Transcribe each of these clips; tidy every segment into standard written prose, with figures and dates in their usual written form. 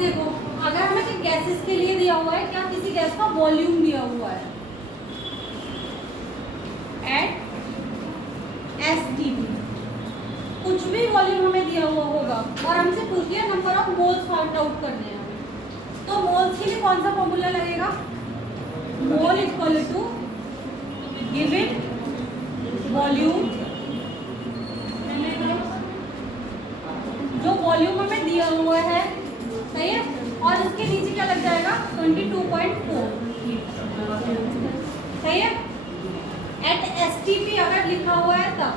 देखो, अगर हमें गैसेस के लिए दिया हुआ है, क्या किसी गैस का वॉल्यूम दिया हुआ है एट एसटीपी, कुछ भी वॉल्यूम हमें दिया हुआ होगा और हमसे पूछ लिया number of moles find out करने हैं, तो मोल्स के लिए कौन सा फॉर्मूला लगेगा? Mole equal to given volume, जो वॉल्यूम हमें दिया हुआ है, सही है, और इसके नीचे क्या लग जाएगा? 22.4, सही है। एट एसटीपी अगर लिखा हुआ है तब,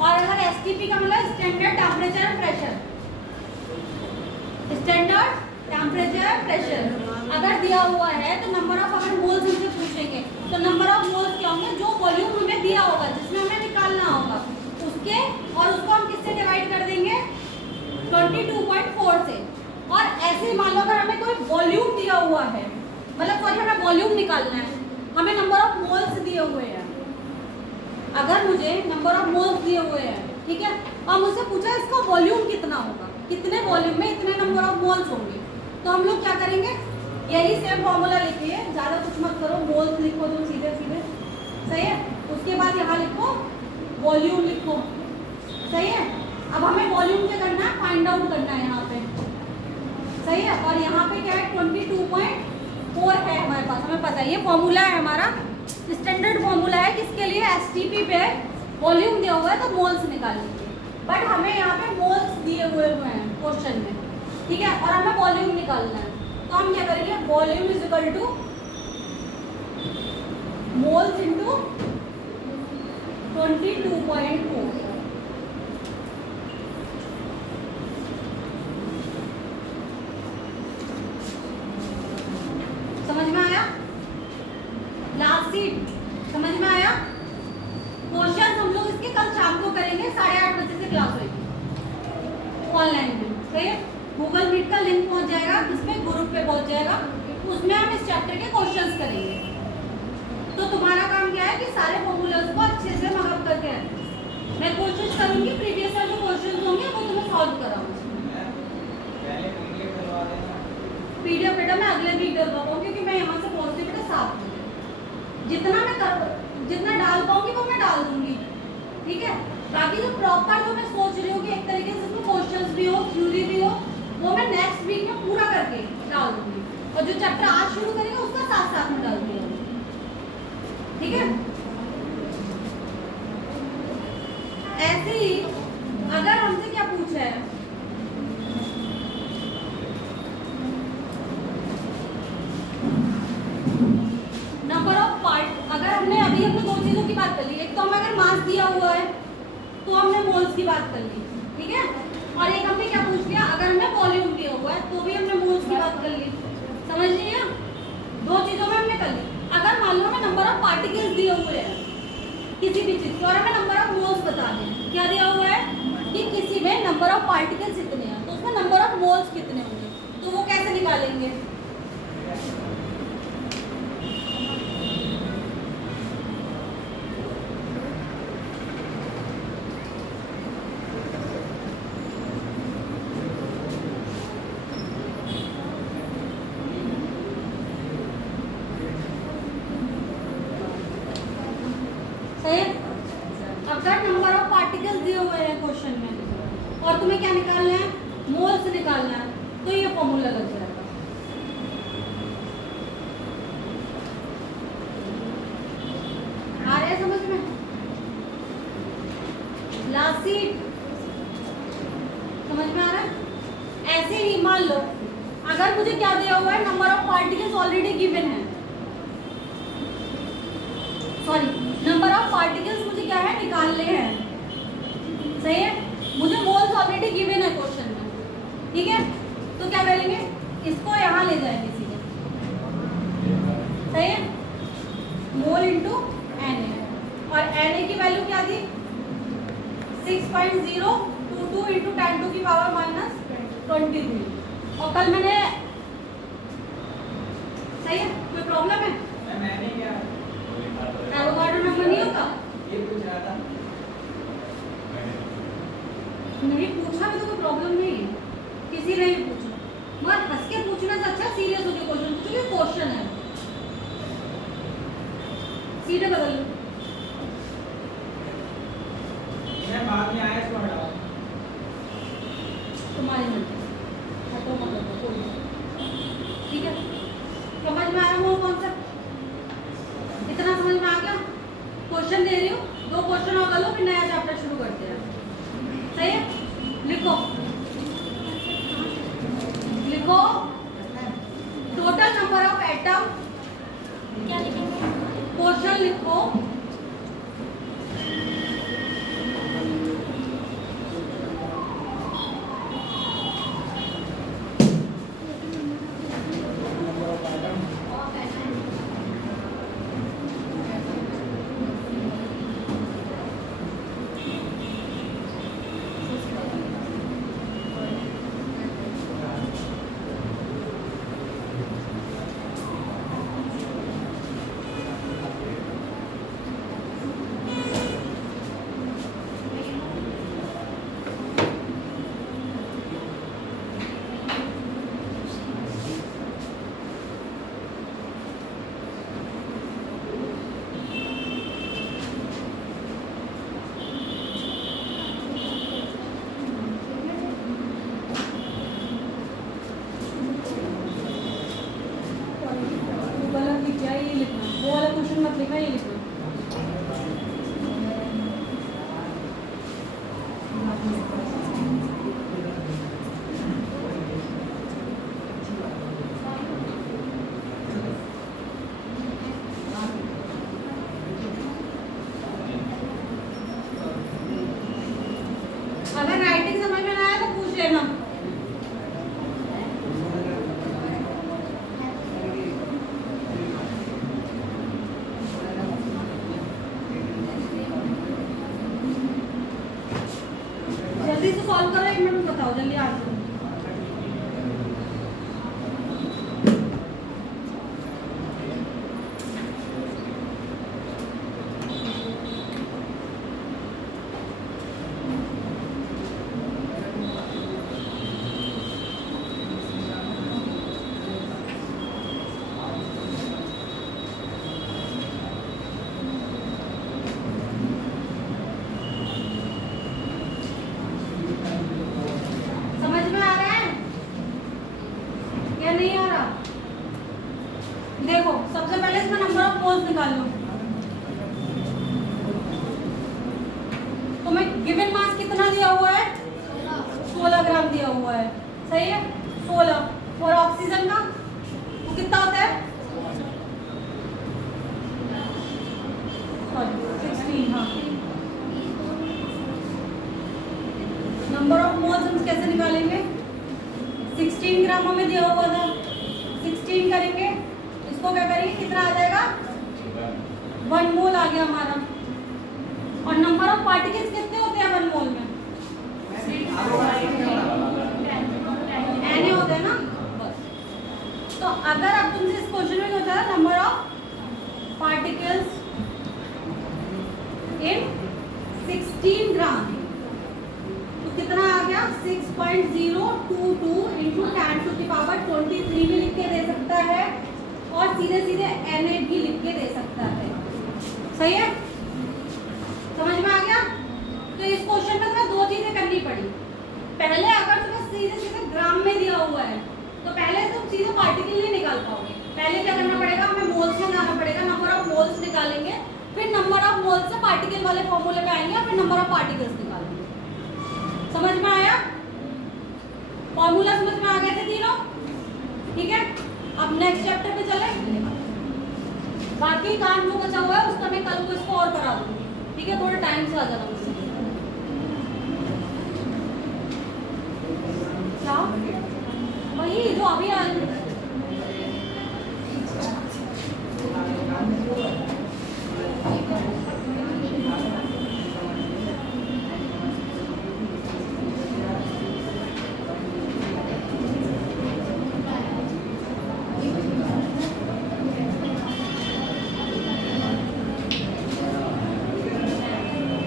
और अगर एसटीपी का मतलब standard temperature and pressure, standard temperature pressure अगर दिया हुआ है तो नंबर ऑफ, अगर मोल्स हमसे पूछेंगे तो नंबर ऑफ मोल्स क्या होंगे? जो वॉल्यूम हमें दिया होगा, जिसमें हमें निकालना होगा उसके, और उसको हम किससे डिवाइड कर देंगे? 22.4 से। और ऐसे ही मान लो अगर हमें कोई वॉल्यूम दिया हुआ है, मतलब सॉरी हमें वॉल्यूम निकालना है, हमें नंबर ऑफ मोल्स दिए हुए हैं, अगर मुझे नंबर ऑफ मोल्स दिए हुए हैं, ठीक है, और मुझसे पूछा इसका वॉल्यूम कितना होगा, कितने वॉल्यूम में इतने नंबर ऑफ मोल्स होंगे, तो हम लोग क्या करेंगे? यही सेम फॉर्मूला लिखिए, ज़्यादा कुछ मत करो, मोल्स लिखो तुम सीधे सीधे, सही है। उसके बाद यहाँ लिखो वॉल्यूम लिखो, सही है। अब हमें वॉल्यूम क्या करना है? फाइंड आउट करना है यहाँ पे, सही है। और यहाँ पे क्या है? 22.4 है हमारे पास, हमें पता है, ये फॉर्मूला है हमारा, स्टैंडर्ड फॉर्मूला है किसके लिए? एसटीपी पे वॉल्यूम दिया हुआ है तो मोल्स निकाल लीजिए, बट हमें यहाँ पे मोल्स दिए हुए हैं क्वेश्चन में, ठीक है, और हमें वॉल्यूम निकालना है, तो हम क्या करेंगे? Volume is equal two moles into 22.4, समझ में आया? लास्ट सीट समझ में आया? क्वेश्चन हम लोग इसके कल शाम को करेंगे, 8:30 बजे से क्लास होगी ऑनलाइन में, सही है। गूगल मीट का लिंक पहुंच जाएगा, इसमें ग्रुप पे पहुंच जाएगा, उसमें हम इस चैप्टर के क्वेश्चंस करेंगे। तो तुम्हारा काम क्या है कि सारे फॉर्मूलाज को अच्छे से मगअप करके आना। मैं कोशिश करूंगी प्रीवियस ईयर जो क्वेश्चंस होंगे वो तुम्हें सॉल्व कराऊंगी। पीडीएफ बेटा मैं अगले वीक डाल पाऊंगी, क्योंकि मैं यहाँ से पहुँचती बेटा 7 बजे, जितना डाल पाऊंगी वो मैं डाल दूंगी, ठीक है। बाकी जो प्रॉपर जो मैं सोच रही हूँ कि एक तरीके से इसमें क्वेश्चंस भी हो, थ्योरी भी हो, वो मैं नेक्स्ट वीक में पूरा करके डाल दूंगी, और जो चैप्टर आज शुरू करेंगे उसका साथ साथ में डाल दूंगी, ठीक है। ऐसे ही अगर हमसे क्या पूछा है, नंबर ऑफ पार्ट, अगर हमने अभी हमने दो चीजों की बात कर ली, एक तो हमें अगर मास दिया हुआ है तो हमने मोल्स की बात कर ली, ठीक है, और एक हमने क्या पूछ लिया, अगर हमें वॉल्यूम दिया हुआ है तो भी हमने मोल्स की बात कर ली, समझ लीजिए। दो चीजों में हमने कर ली। अगर मान लो हमें नंबर ऑफ पार्टिकल्स दिए हुए हैं किसी भी चीज के, और हमें नंबर ऑफ मोल्स बता दें, क्या दिया हुआ है कि किसी में नंबर ऑफ पार्टिकल्स इतने हैं, तो उसमें नंबर ऑफ मोल्स कितने होंगे, तो वो कैसे निकालेंगे? अगर नंबर ऑफ पार्टिकल्स दिए हुए हैं क्वेश्चन में और तुम्हें क्या निकालना है? मोल्स निकालना है, तो ये फॉर्मूला लग जाएगा। आ रहा है समझ में? लास्ट सीट समझ में आ रहा है? ऐसे ही मान लो अगर मुझे क्या दिया हुआ है, number of particles already given है, सॉरी नंबर ऑफ पार्टिकल्स मुझे क्या है निकालने हैं, सही है, मुझे मोल्स ऑलरेडी गिवन है क्वेश्चन में, ठीक है, तो क्या करेंगे? इसको यहाँ ले जाएंगे सीधे, सही है, मोल इंटू Na, और Na की वैल्यू क्या थी? 6.022 इंटू 10 की पावर -23, और कल मैंने, सही है, कोई प्रॉब्लम है? एवोगाड्रो नंबर नहीं होता, ये पूछ रहा था, नहीं पूछा भी तो कोई प्रॉब्लम नहीं है, किसी ने भी पूछा मत सीधे बदल लो। मैं बाद में आया इसको हटाओ। तुम्हारी मर्जी, हटो मत हटो कोई नहीं। ठीक है, समझ में आ रहा मोल कॉन्सेप्ट? इतना समझ में आ गया? क्वेश्चन दे रही हूँ, 2 क्वेश्चन और कर लो, फिर नया चैप्टर शुरू करते हैं। सही है? लिखो लिखो टोटल नंबर ऑफ एटम। क्या लिखेंगे? क्वेश्चन लिखो लिखना ही लिखना। अगर राइटिंग समझ में ना आए तो पूछ लेना। जल्दी से सॉल्व करो, 1 मिनट में बताओ, जल्दी आ जाओ। समझ में आ रहा है या नहीं आ रहा? देखो सबसे पहले इसका नंबर ऑफ मोल्स निकाल लो। तुम्हें गिवन मास कितना दिया हुआ है? 16 ग्राम दिया हुआ है। सही है, 16। और ऑक्सीजन का वो कितना होता है? सॉरी 16। हाँ, नंबर ऑफ मोल्स हम कैसे निकालेंगे? 16 ग्रामों में दिया हुआ था, 16 करेंगे, इसको क्या करेंगे, कितना आ जाएगा? 1 मोल आ गया हमारा। और नंबर ऑफ पार्टिकल्स कितने होते हैं 1 मोल में? एन होते हैं ना, बस। तो अगर अब तुमसे इस क्वेश्चन में होता है नंबर ऑफ पार्टिकल्स इन 16 ग्राम, तो कितना आ गया? 6.022 इंटू 10⁻23 भी लिख के दे सकता है और सीधे सीधे Na भी लिख के दे सकता है। सही है, समझ में आ गया? तो इस क्वेश्चन में तुम्हें 2 चीजें करनी पड़ी। पहले अगर तुम्हें सीधे सीधे ग्राम में दिया हुआ है तो पहले तुम सीधे पार्टिकल नहीं निकाल पाओगे। पहले क्या करना पड़ेगा, हमें मोल्स में जाना पड़ेगा, नंबर ऑफ मोल्स निकालेंगे, फिर नंबर ऑफ मोल्स से पार्टिकल वाले फॉर्मूले पे आएंगे और फिर नंबर ऑफ पार्टिकल्स निकालेंगे। समझ में आया? फॉर्मूला समझ में आ गए थे तीनों? ठीक है, अब नेक्स्ट चैप्टर पे चले। बाकी काम जो बचा हुआ है उसका मैं कल को इसको और करा दूंगी। ठीक है, थोड़ा टाइम से आ जाना मुझसे। क्या वही जो अभी आ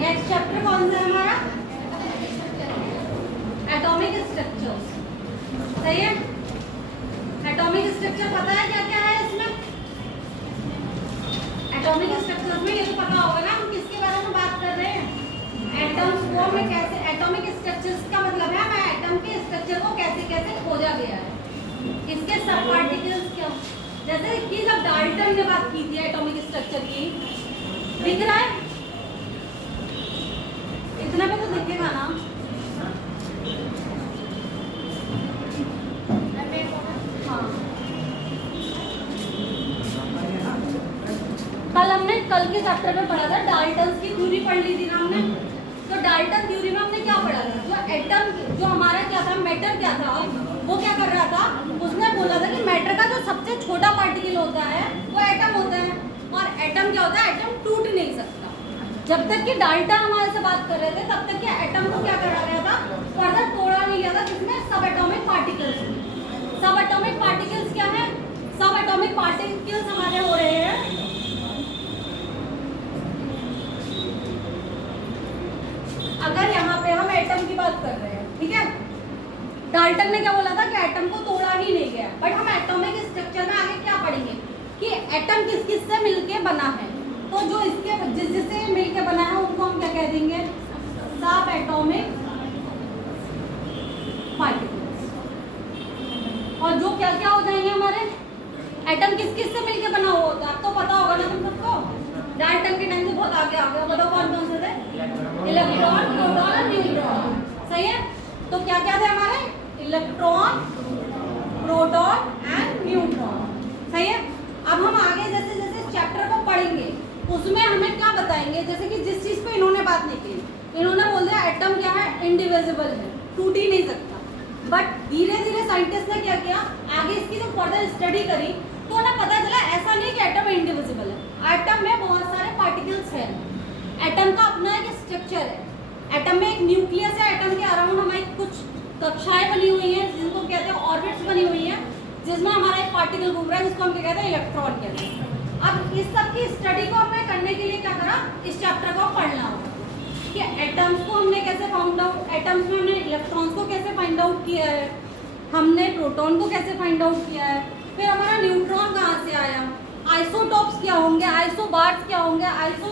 नेक्स्ट चैप्टर कौन सा है हमारा? Atomic structures. सही है, एटॉमिक स्ट्रक्चर पता है क्या क्या है इसमें? एटॉमिक स्ट्रक्चर्स में ये तो पता होगा ना हम किसके बारे में बात कर रहे हैं। एटम्स को में कैसे, एटॉमिक स्ट्रक्चर्स का मतलब है मैं एटम के स्ट्रक्चर को कैसे कैसे खोजा गया है, इसके सब पार्टिकल्स क्या, जैसे कि जब डाल्टन ने बात की थी एटॉमिक स्ट्रक्चर की, दिख रहा है इतना भी तो दिखेगा ना। कल हमने कल के चैप्टर में पढ़ा था डाल्टन्स की थ्योरी पढ़ ली थी ना हमने। तो डाल्टन थ्योरी में हमने क्या पढ़ा था, जो एटम जो हमारा क्या था, मैटर क्या था, वो क्या कर रहा था, उसने बोला था कि मैटर का जो सबसे छोटा पार्टिकल होता है वो एटम होता है, और एटम क्या होता है, एटम टूट नहीं सकता। जब तक कि डाल्टन हमारे से बात कर रहे थे तब तक कि एटम को क्या करा गया था, फर्दर तोड़ा नहीं गया था, जिसमें सब एटॉमिक पार्टिकल्स। सब एटॉमिक पार्टिकल्स क्या है, सब एटॉमिक पार्टिकल्स हमारे हो रहे हैं अगर यहाँ पे हम एटम की बात कर रहे हैं, ठीक है। डाल्टन ने क्या बोला था कि एटम को तोड़ा ही नहीं गया, बट हम एटॉमिक स्ट्रक्चर में आगे क्या पढ़ेंगे कि एटम किस किस से मिलके बना है। तो जो इसके जिस जिससे मिलके बना है उनको हम क्या कह देंगे, सब एटॉमिक पार्टिकल्स। और जो क्या क्या हो जाएंगे हमारे, एटम किस किस से मिलके बना हुआ होता है, आपको पता होगा ना तुम सबको। डाल्टन के टाइम से बहुत आगे आ गया, बताओ कौन कौन से थे, इलेक्ट्रॉन, प्रोटॉन और न्यूट्रॉन। सही है, तो क्या क्या थे हमारे, इलेक्ट्रॉन, प्रोटॉन एंड न्यूट्रॉन। सही है। अब हम आगे जैसे जैसे इस चैप्टर को पढ़ेंगे उसमें हमें क्या बताएंगे, जैसे कि जिस चीज पे इन्होंने बात नहीं की, इन्होंने बोल दिया एटम क्या है, इनडिविजिबल है, टूट ही नहीं सकता। बट धीरे धीरे साइंटिस्ट ने क्या किया, आगे इसकी जो फर्दर स्टडी करी तो उन्हें पता चला ऐसा नहीं कि एटम इनडिविजिबल है, एटम में बहुत सारे पार्टिकल्स हैं। एटम का अपना एक स्ट्रक्चर है, एटम में एक न्यूक्लियस है, एटम के अराउंड हमारी कुछ कक्षाएं बनी हुई हैं जिनको कहते हैं ऑर्बिट्स बनी हुई हैं, जिसमें हमारा एक पार्टिकल घूम रहा है जिसको हम क्या कहते हैं, इलेक्ट्रॉन कहते हैं। अब इस सब की स्टडी को हमें करने के लिए क्या करा, इस चैप्टर को पढ़ना होगा कि एटम्स को हमने कैसे फाइंड आउट, एटम्स में हमने इलेक्ट्रॉन्स को कैसे फाइंड आउट किया है, हमने प्रोटॉन को कैसे फाइंड आउट किया है, फिर हमारा न्यूट्रॉन कहाँ से आया, आइसोटॉप्स क्या होंगे, आइसोबार्स क्या होंगे, आइसो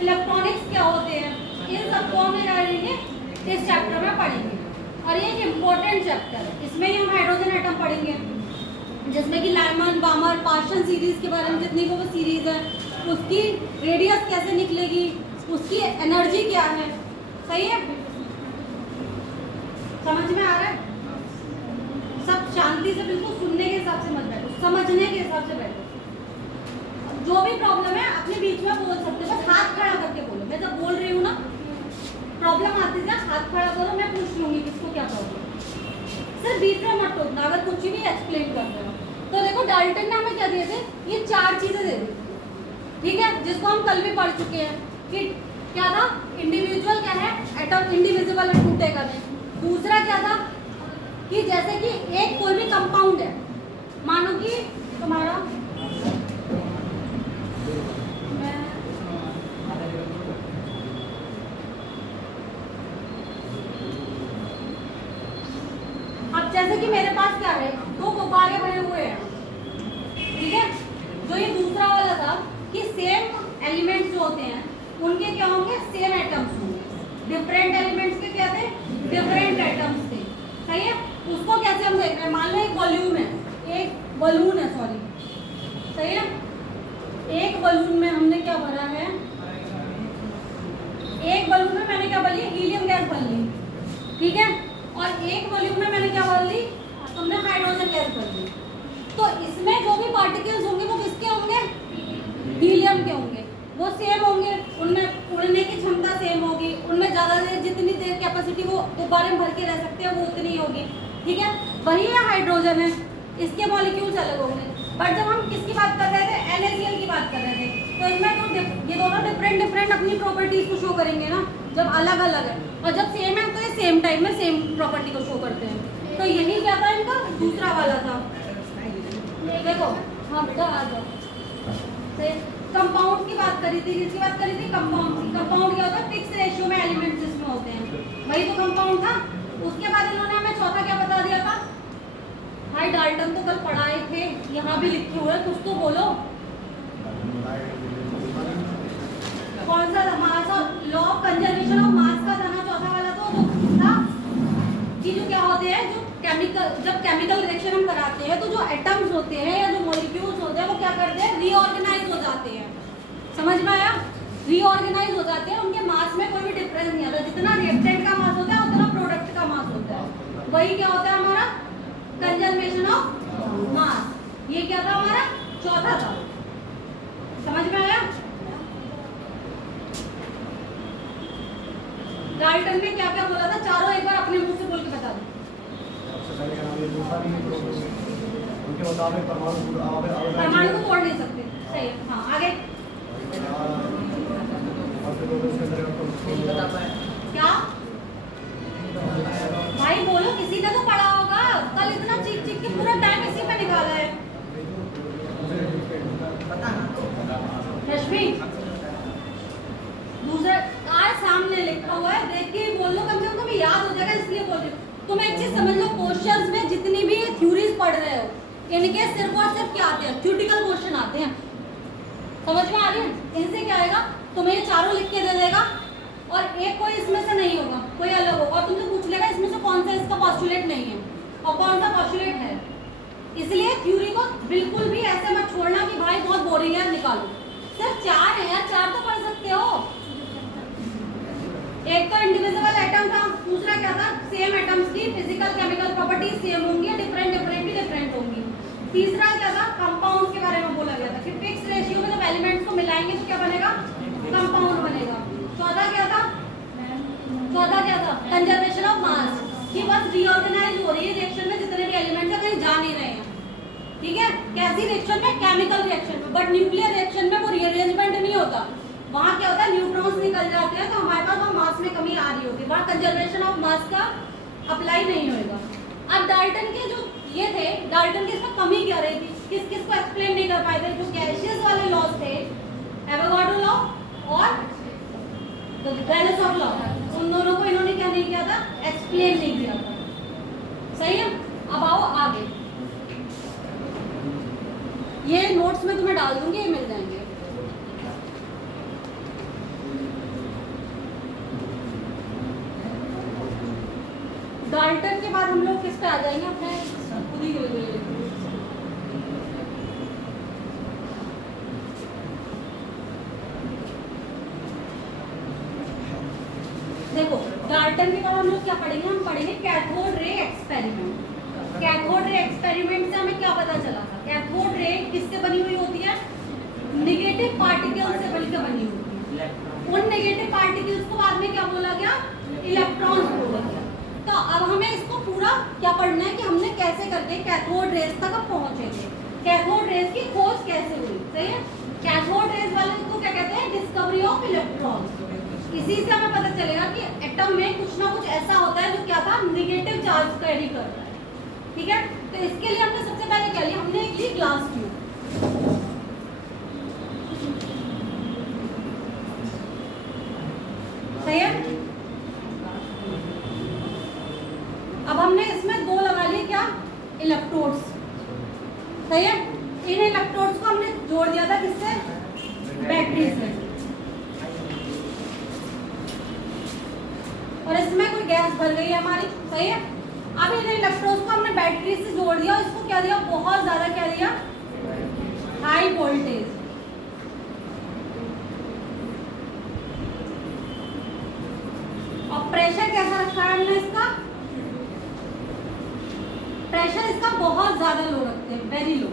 इलेक्ट्रॉनिक्स क्या होते हैं, इन सबको हम क्या करेंगे इस चैप्टर में पढ़ेंगे। और ये एक इम्पोर्टेंट चैप्टर है, इसमें ही हम हाइड्रोजन एटम पढ़ेंगे, जिसमें कि लाइमन, बामर, पार्शन सीरीज के बारे में जितनी को वो सीरीज है, उसकी रेडियस कैसे निकलेगी, उसकी एनर्जी क्या है। सही है, समझ में आ रहा है, सब शांति से बिल्कुल सुनने के हिसाब से मत बैठो, समझने के हिसाब से बैठो। जो भी प्रॉब्लम है अपने बीच में बोल सकते हो, बस हाथ खड़ा करके बोलो। मैं जब बोल रही हूँ ना, प्रॉब्लम आती है हाथ खड़ा करो, मैं पूछ लूंगी किसको क्या प्रॉब्लम, सिर्फ बीच में मत टोकना अगर कुछ भी एक्सप्लेन कर रहे हो। तो देखो डाल्टन ने हमें क्या दिए थे, ये 4 चीजें दे दी, ठीक है, जिसको हम कल भी पढ़ चुके हैं कि क्या था, इंडिविजुअल क्या है, एटम इंडिविजिबल है, टूटेगा नहीं। दूसरा क्या था कि जैसे कि एक कोई भी कंपाउंड है, मानो कि तुम्हारा अब जैसे कि मेरे पास क्या है, 2 गुब्बारे बने हुए हैं, ठीक है। जो ये दूसरा वाला था कि सेम एलिमेंट्स जो होते हैं उनके क्या होंगे, सेम एटम्स होंगे। डिफरेंट एलिमेंट्स के क्या थे, डिफरेंट एटम्स थे। सही है, उसको कैसे हम देख रहे हैं, मान लो एक वॉल्यूम है, एक बलून है, सॉरी, सही है, एक बलून में हमने क्या भरा है, एक बलून में मैंने क्या भर ली, हीलियम गैस भर ली, ठीक है, और एक वॉल्यूम में मैंने क्या भर ली, तुमने हाइड्रोजन गैस भर ली। तो इसमें जो भी पार्टिकल्स होंगे वो किसके होंगे, हीलियम के होंगे, वो सेम होंगे, उनमें उड़ने की क्षमता सेम होगी, उनमें ज़्यादा देर जितनी देर कैपेसिटी वो गुब्बारे में भर के रह सकते हैं वो उतनी होगी, ठीक है। वही है हाइड्रोजन है, इसके मॉलिक्यूल्स अलग होंगे। बट जब हम किसकी बात कर रहे थे, NaCl की बात कर रहे थे, तो इसमें तो ये दोनों डिफरेंट अपनी प्रॉपर्टीज को शो करेंगे ना, जब अलग अलग है, और जब सेम है तो ये सेम टाइम में सेम प्रॉपर्टी को शो करते हैं। तो यही क्या था इनका दूसरा वाला था, देखो, हाँ बेटा आ जाओ। कंपाउंड की बात करी थी, किसकी बात करी थी, कंपाउंड की। कंपाउंड क्या होता है, फिक्स रेशियो में एलिमेंट्स जिसमें होते हैं, वही तो कंपाउंड था। उसके बाद इन्होंने हमें चौथा क्या बता दिया था, भाई डाल्टन तो कल पढ़ाए थे, यहाँ भी लिखे हुए, कुछ तो बोलो। कौन सा mass of law of conservation of mass का था ना चौथा वाला, तो था कि जो क्या होते हैं, जो जब केमिकल रिएक्शन हम कराते हैं तो जो एटम्स होते हैं या जो मॉलिक्यूल्स होते हैं वो क्या करते हैं, रीऑर्गेनाइज हो जाते हैं। समझ में आया? रीऑर्गेनाइज हो जाते हैं, उनके मास में कोई भी डिफरेंस नहीं आता। जितना रिएक्टेंट का मास होता है उतना प्रोडक्ट का मास होता है। वही क्या होता है हमारा कंजर्वेशन ऑफ मास। ये क्या था हमारा चौथा था। समझ में आया? डाल्टन ने क्या क्या बोला था, चारों एक बार अपने मुंह से बोल के बता दो। उनके मुताबिक परमाणु को तोड़ नहीं सकते। सही है। हाँ आगे क्या भाई बोलो, किसी ने तो पढ़ा होगा। कल इतना चीख चीख के पूरा टाइम इसी पे निकाला है। रश्मि दूसरा आज सामने लिखा हुआ है, देख के ही बोल लो, कम से कम तुम्हें याद हो जाएगा, इसलिए बोल रही हूँ। तुम एक चीज समझ लो, क्वेश्चंस में जितनी भी थ्योरीज पढ़ रहे हो इनके सिर्फ और सिर्फ क्या आते हैं, थ्योरेटिकल क्वेश्चन आते हैं। समझ में आ रही है? इनसे क्या आएगा, तुम्हें ये चारों लिख के दे देगा और एक कोई इसमें से नहीं होगा, कोई अलग होगा, और तुमसे पूछ लेगा इसमें से कौन सा इसका पॉस्टुलेट नहीं है और कौन सा पॉस्टुलेट है। इसलिए थ्योरी को बिल्कुल भी ऐसे मत छोड़ना कि भाई बहुत बोरिंग है निकालो। सिर्फ 4 है यार, 4 तो पढ़ सकते हो। एक तो इंडिविजुअल एटम था, दूसरा क्या था, सेम एटम्स की फिजिकल केमिकल प्रॉपर्टी सेम होंगी, डिफरेंट होंगी। तीसरा क्या था, कंपाउंड्स के बारे में बोला गया था कि फिक्स रेशियो में जब एलिमेंट्स को मिलाएंगे तो क्या बनेगा, कंपाउंड बनेगा। चौथा क्या था, कंजर्वेशन ऑफ मास, कि बस रीऑर्गेनाइज हो रही है रिएक्शन में, जितने भी एलिमेंट्स हैं कहीं जा नहीं रहे हैं। ठीक है, कैसी रिएक्शन में, केमिकल रिएक्शन में। बट न्यूक्लियर रिएक्शन में वो रीअरेंजमेंट नहीं होता, वहाँ क्या होता है, न्यूट्रॉन्स निकल जाते हैं, तो हमारे पास वहाँ मास में कमी आ रही होती है, वहाँ कंजर्वेशन ऑफ मास का अप्लाई नहीं होएगा। अब डाल्टन के जो ये थे, डाल्टन की इसमें कमी क्या रही थी, किस किस को एक्सप्लेन नहीं कर पाए थे, जो गैसियस वाले लॉज थे, एवोगाड्रो लॉ और गैलेसॉफ लॉ, उन दोनों को इन्होंने क्या नहीं किया था, एक्सप्लेन नहीं किया था। सही है। अब आओ आगे, ये नोट्स में तुम्हें डाल दूंगी, ये मिल जाएंगे। डाल्टन के बाद हम लोग किस पे आ जाएंगे, अपने खुद ही देखो, डाल्टन के बाद हम लोग क्या पढ़ेंगे, हम पढ़ेंगे cathode ray experiment. Cathode ray experiment से हमें क्या पता चला था, कैथोड रे किससे बनी हुई होती है, नेगेटिव पार्टिकल से मिलकर बनी होती है। उन नेगेटिव पार्टिकल्स को बाद में क्या बोला गया, इलेक्ट्रॉन्स बोला गया। तो अब हमें इसको पूरा क्या पढ़ना है कि हमने कैसे करके कैथोड रेज तक पहुंचेंगे, कैथोड रेज की खोज कैसे हुई। सही है। कैथोड रेज वाले को क्या कहते हैं, डिस्कवरी ऑफ इलेक्ट्रॉन्स। इसी से हमें पता चलेगा कि एटम में कुछ ना कुछ ऐसा होता है जो क्या था, नेगेटिव चार्ज कैरी करता है। ठीक है, तो इसके लिए हमने सबसे पहले क्या लिया, हमने एक ली ग्लास ट्यूब। सही है। अब हमने इसमें 2 लगा लिए क्या, इलेक्ट्रोड्स। सही है। इन इलेक्ट्रोड्स को हमने जोड़ दिया था किससे, बैटरी से, और इसमें कोई गैस भर गई है हमारी। सही है। अब इन इलेक्ट्रोड्स को हमने बैटरी से जोड़ दिया और इसको क्या दिया, बहुत ज्यादा क्या दिया, हाई वोल्टेज। और प्रेशर कैसा रखा है हमने इसका, प्रेशर इसका बहुत ज्यादा लो रखते हैं, वेरी लो।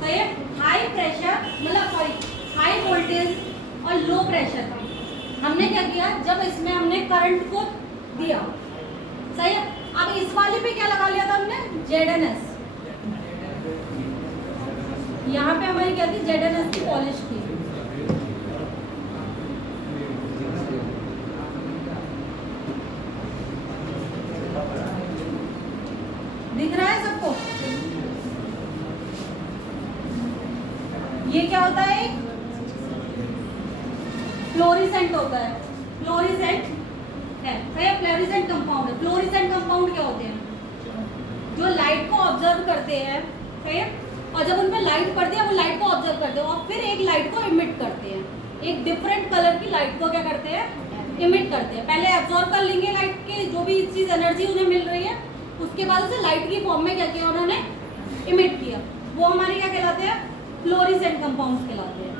सही है। हाई प्रेशर मतलब सॉरी हाई वोल्टेज और लो प्रेशर हमने क्या किया, जब इसमें हमने करंट को दिया। सही है। अब इस वाले पे क्या लगा लिया था हमने, ZNS। यहाँ पे हमारी क्या थी, ZNS की पॉलिश थी। दिख रहा है सबको, ये क्या होता है, फ्लोरिसेंट होता है, फ्लोरिसेंट है। फ्लोरिसेंट कंपाउंड है। फ्लोरिसेंट कंपाउंड क्या होते हैं, जो लाइट को ऑब्जर्व करते हैं। सही है। और जब उनमें लाइट पड़ती है वो लाइट को ऑब्जर्व करते हैं और फिर एक लाइट को इमिट करते हैं, एक डिफरेंट कलर की लाइट को क्या करते हैं, इमिट करते हैं। पहले एब्जॉर्ब कर लेंगे लाइट के जो भी चीज़ एनर्जी उन्हें मिल रही है, उसके बाद उसे लाइट की फॉर्म में क्या किया उन्होंने, इमिट किया। वो हमारे क्या कहलाते हैं, फ्लोरिसेंट कंपाउंड्स कहलाते हैं।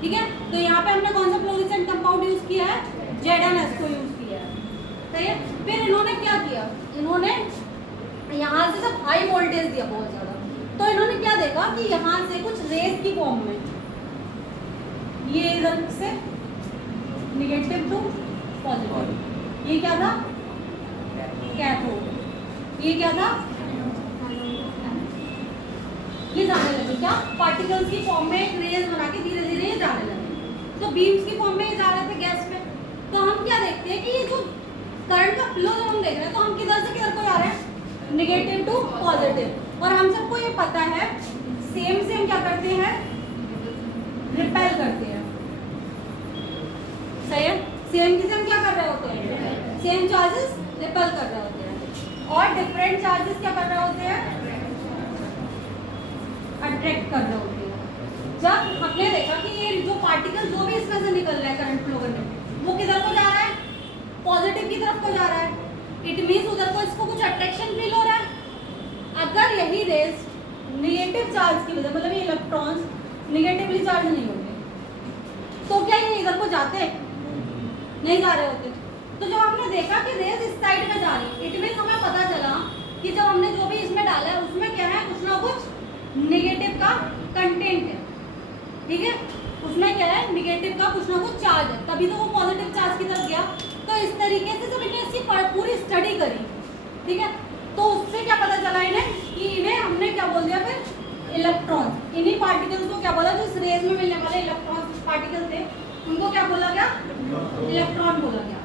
ठीक है, तो यहाँ पे हमने कौन सा फ्लोरिसेंट कंपाउंड यूज किया है, ZnS को यूज किया है। सही है। फिर इन्होंने क्या किया, इन्होंने यहाँ से सब हाई वोल्टेज दिया बहुत ज़्यादा, तो इन्होंने क्या देखा कि यहाँ से कुछ रेस की फॉर्म में, ये इधर से निगेटिव टू पॉजिटिव, ये क्या था, कैथोड, ये क्या था, ये जाने लगे क्या, पार्टिकल्स की फॉर्म में एक रेज बना के धीरे धीरे ये जाने लगे। तो बीम्स की फॉर्म में ये जा रहे थे गैस में। तो हम क्या देखते हैं कि ये जो करंट का फ्लो जब हम देख रहे हैं तो हम किधर से किधर को जा रहे हैं, नेगेटिव टू पॉजिटिव। और हम सबको ये पता है सेम क्या करते हैं, रिपेल करते हैं। सही है, सेम की सेम क्या कर रहे होते हैं, सेम चार्जेस रिपेल कर रहे होते हैं, और डिफरेंट चार्जेस क्या कर रहे होते हैं, अट्रैक्ट कर रहे होते हैं। जब हमने देखा कि ये जो पार्टिकल जो भी इसमें से निकल रहा है करंट फ्लो करने में, वो किधर को जा रहा है, पॉजिटिव की तरफ को जा रहा है। इट मीन्स उधर को इसको कुछ अट्रैक्शन फील हो रहा है। अगर यही रेज नेगेटिव चार्ज की वजह, मतलब ये इलेक्ट्रॉन्स नेगेटिवली चार्ज नहीं होते, तो क्या ये इधर को जाते, नहीं जा रहे होते। तो जब हमने देखा कि रेज इस साइड में जा रही, इट मीन्स हमें पता चला कि जब हमने जो भी इसमें डाला है उसमें क्या है, कुछ ना कुछ नेगेटिव का कंटेंट है। ठीक है, उसमें क्या है, नेगेटिव का कुछ ना कुछ चार्ज है, तभी तो वो पॉजिटिव चार्ज की तरफ गया। तो इस तरीके से जब इन्हें इसकी पूरी स्टडी करी, ठीक है, तो उससे क्या पता चला इन्हें कि इन्हें हमने क्या बोल दिया, फिर इलेक्ट्रॉन, इन्हीं पार्टिकल्स को क्या बोला, जो इस रेज में मिलने वाले इलेक्ट्रॉन पार्टिकल थे उनको क्या बोला गया, इलेक्ट्रॉन बोला गया।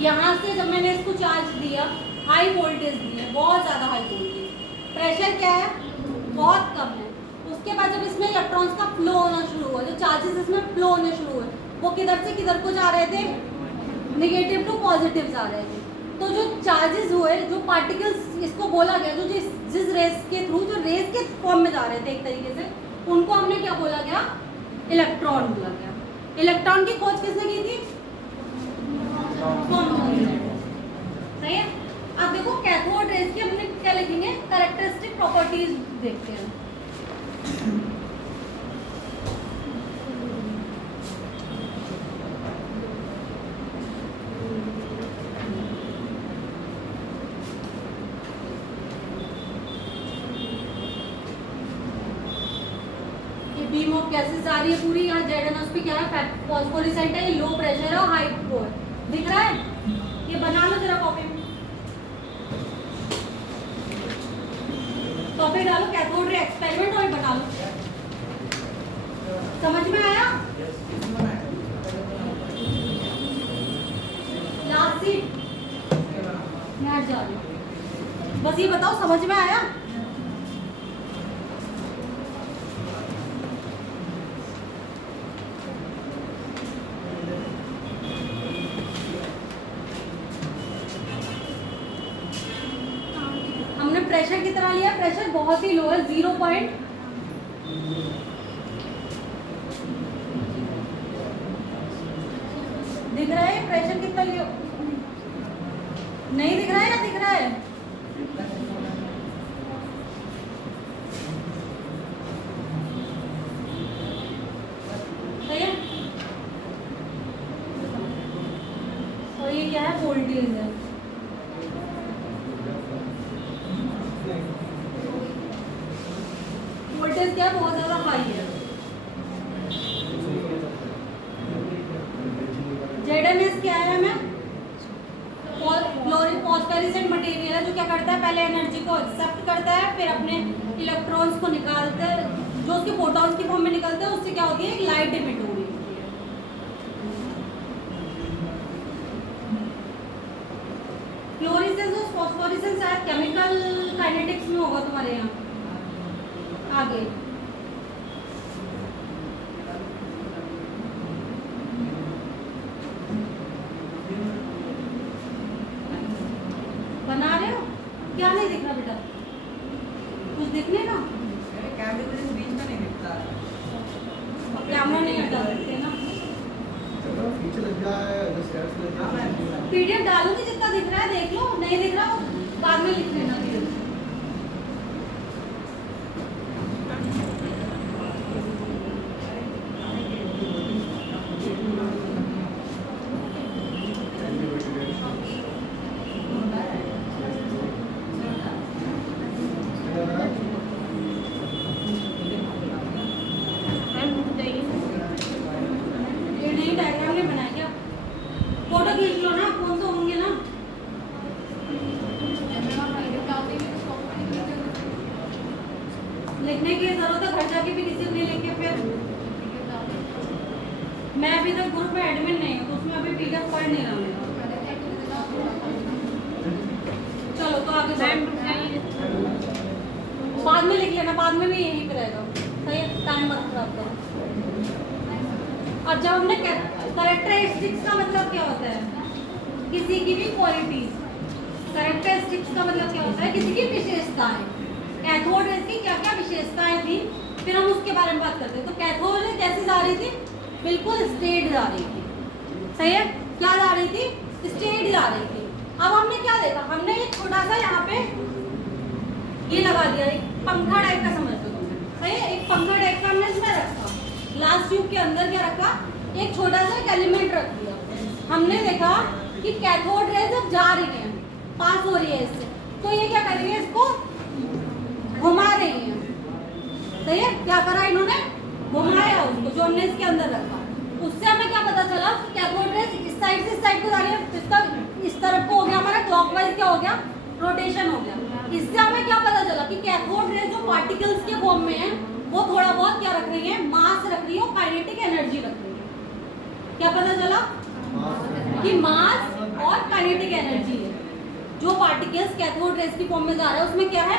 यहाँ से जब मैंने इसको चार्ज दिया, हाई वोल्टेज दिया, बहुत ज़्यादा हाई वोल्टेज, प्रेशर क्या है, बहुत कम है। उसके बाद जब इसमें इलेक्ट्रॉन्स का फ्लो होना शुरू हुआ, जो चार्जेस इसमें फ्लो होने शुरू हुए, वो किधर से किधर को जा रहे थे, नेगेटिव टू पॉजिटिव जा रहे थे। तो जो चार्जेस हुए, जो पार्टिकल्स इसको बोला गया, जो जिस रेस के थ्रू, जो रेस के फॉर्म में जा रहे थे एक तरीके से, उनको हमने क्या बोला गया, इलेक्ट्रॉन बोला गया। इलेक्ट्रॉन की खोज किसने की थी, सही है। अब देखो कैथोड रेस की हमने क्या लिखेंगे, कैरेक्टरिस्टिक प्रॉपर्टीज देखते हैं। बीम ऑफ गैसेस आ रही है पूरी, यहाँ ZnS पे क्या है, फॉस्फोरेसेंट है, लो प्रेशर है और हाई फ्लो है, दिख रहा है। ये बना लो जरा कॉपी में, कॉपी डालो, कैथोड रे एक्सपेरिमेंट और बना लो। समझ में आया, लास्ट सीट मैं हट जा रही हूँ, बस ये बताओ समझ में आया। प्रेशर कितना लिया, प्रेशर बहुत ही लो है, 0 पॉइंट दिख रहा है, प्रेशर कितना लिया, नहीं दिख रहा है या दिख रहा है, सही है। और ये क्या है, वोल्टेज है, वोल्टेज क्या है, बहुत ज्यादा हाई है। ZnS क्या है, हमें फॉस्फोरेसेंट मटेरियल है, जो क्या करता है, पहले एनर्जी को एक्सेप्ट करता है, फिर अपने इलेक्ट्रॉन्स को निकालता है, जो उसके फोटॉन्स की फॉर्म में निकलते हैं, उससे क्या होती है, एक लाइट इमिट हो रही है। फ्लोरेसेंस और फॉस्फोरेसेंस शायद केमिकल काइनेटिक्स में होगा तुम्हारे यहाँ आगे। बना रहे हो क्या, नहीं दिख रहा बेटा, कुछ दिखने ना। लगा सकते हैं ना। चलो पीछे लग जाए, अगर स्टेप्स लग जाए। पीडीएफ डालूंगी, जितना दिख रहा है देख लो, नहीं दिख रहा बाद में लिख लेना प्लीज। ये नहीं डायग्राम नहीं बनाया क्या? फोटो खींच लो ना, फोन तो होंगे ना। लिखने की जरूरत है, घर जाके भी किसी को नहीं लिखे फिर। मैं अभी तक ग्रुप में एडमिन नहीं हूँ, तो उसमें अभी पीडीएफ पढ़ नहीं रहा मेरा। चलो तो आगे बाद में लिख लेना, बाद में भी यहीं पे रहेगा। सही है, टाइम मत खराब करो। अब जब हमने कैरेक्टरिस्टिक्स का मतलब क्या होता है? किसी की भी क्वालिटीज। कैरेक्टरिस्टिक्स का मतलब क्या होता है? किसी की विशेषताएं। कैथोड रेज की क्या क्या विशेषताएं थी, फिर हम उसके बारे में बात करते हैं। तो कैथोड रेज कैसे जा रही थी? बिल्कुल स्ट्रेट जा रही थी। सही है, क्या जा रही थी? स्ट्रेट जा रही थी। अब हमने क्या देखा? हमने एक छोटा सा यहाँ पे ये लगा दिया, एक पंखा टाइप का समझ लो तुम। सही है, एक पंखा टाइप का हमने इसमें रखा। ग्लास ट्यूब के अंदर क्या रखा? एक छोटा सा एक एलिमेंट रख दिया। हमने देखा कि कैथोड रेज अब जा रही है, पास हो रही है इससे, तो ये क्या कर रही है? इसको घुमा रही है। सही है, क्या करा इन्होंने? घुमाया उसको, जो हमने इसके अंदर रखा। उससे हमें क्या पता चला? कैथोड रेज इस साइड से इस साइड को जा रही है, इसका इस तरफ को हो गया हमारा क्लॉकवाइज, क्या हो गया? रोटेशन हो गया। इससे हमें क्या पता चला कि कैथोड रेज जो पार्टिकल्स के फॉर्म में है, वो थोड़ा बहुत क्या रख रही है? मास रख रही है और काइनेटिक एनर्जी रख रही है। क्या पता चला? कि मास और काइनेटिक एनर्जी है। जो पार्टिकल्स कैथोड रेज की फॉर्म में जा रहा है उसमें क्या है?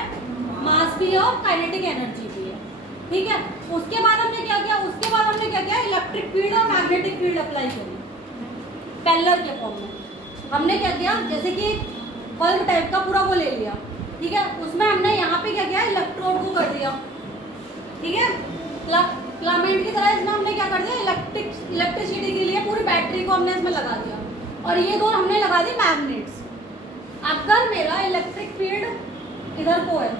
मास भी है और काइनेटिक एनर्जी भी है। ठीक है, उसके बाद हमने क्या किया? उसके बाद हमने क्या किया? इलेक्ट्रिक फील्ड और मैग्नेटिक फील्ड अप्लाई करी पैरेलल के फॉर्म में। हमने क्या किया? जैसे कि बल्ब टाइप का पूरा वो ले लिया, ठीक है, उसमें हमने यहाँ पे क्या किया? इलेक्ट्रोड को कर दिया। ठीक है, फिलामेंट की तरह इसमें हमने क्या कर दिया? इलेक्ट्रिसिटी के लिए पूरी बैटरी को हमने इसमें लगा दिया, और ये दो हमने लगा दी मैग्नेट्स। अगर मेरा इलेक्ट्रिक फील्ड इधर को है,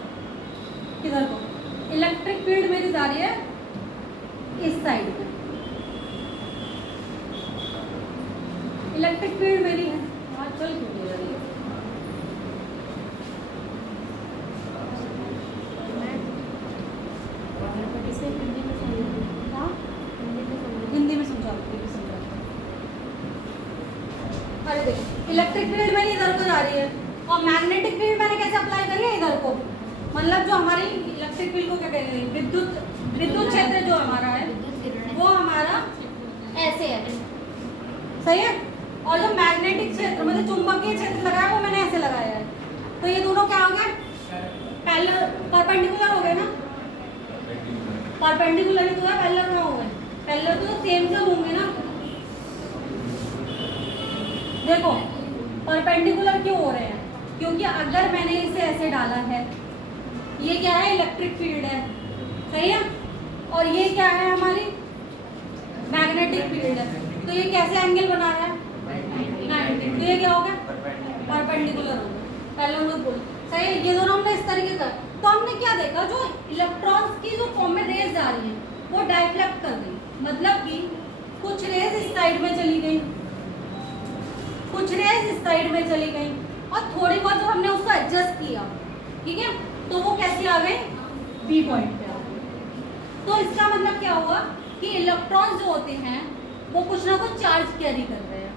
इधर को इलेक्ट्रिक फील्ड मेरी जा रही है इस साइड में, इलेक्ट्रिक फील्ड मेरी है, हाँ चल क्यों जा रही है? हिंदी में समझा। अरे देखो, इलेक्ट्रिक फील्ड मेरी इधर को जा रही है, और मैग्नेटिक फील्ड मैंने कैसे अप्लाई करी है? इधर को। मतलब जो हमारी इलेक्ट्रिक फील्ड को क्या कहते हैं? विद्युत क्षेत्र जो हमारा है वो हमारा ऐसे है। सही है, और जो मैग्नेटिक क्षेत्र मतलब चुंबकीय क्षेत्र लगाया वो मैंने ऐसे लगाया है। तो ये दोनों क्या हो गए? परपेंडिकुलर हो गए ना। परपेंडिकुलर ही तो है, पैरेलल कहाँ हो गए? पैरेलल तो सेम से होंगे ना। देखो परपेंडिकुलर क्यों हो रहे हैं? क्योंकि अगर मैंने इसे ऐसे डाला है, ये क्या है? इलेक्ट्रिक फील्ड है। सही है, और ये क्या है? हमारी मैग्नेटिक फील्ड है। तो ये कैसे एंगल बना रहा है? 90। तो ये क्या हो गया? परपेंडिकुलर हो गया, पैरेलल लोग बोल। सही है, ये दोनों हमने इस तरीके से। तो हमने क्या देखा? जो इलेक्ट्रॉन्स की जो फॉर्म में रेज आ रही है वो डाइफ्लेक्ट कर गई, मतलब कि कुछ रेज इस साइड में चली गई, कुछ रेज इस साइड में चली गई, और थोड़ी बहुत जब हमने उसको एडजस्ट किया, ठीक है, तो वो कैसे आ गए? बी पॉइंट पे आ गए। तो इसका मतलब क्या हुआ कि इलेक्ट्रॉन जो होते हैं वो कुछ ना कुछ चार्ज कैरी कर रहे हैं,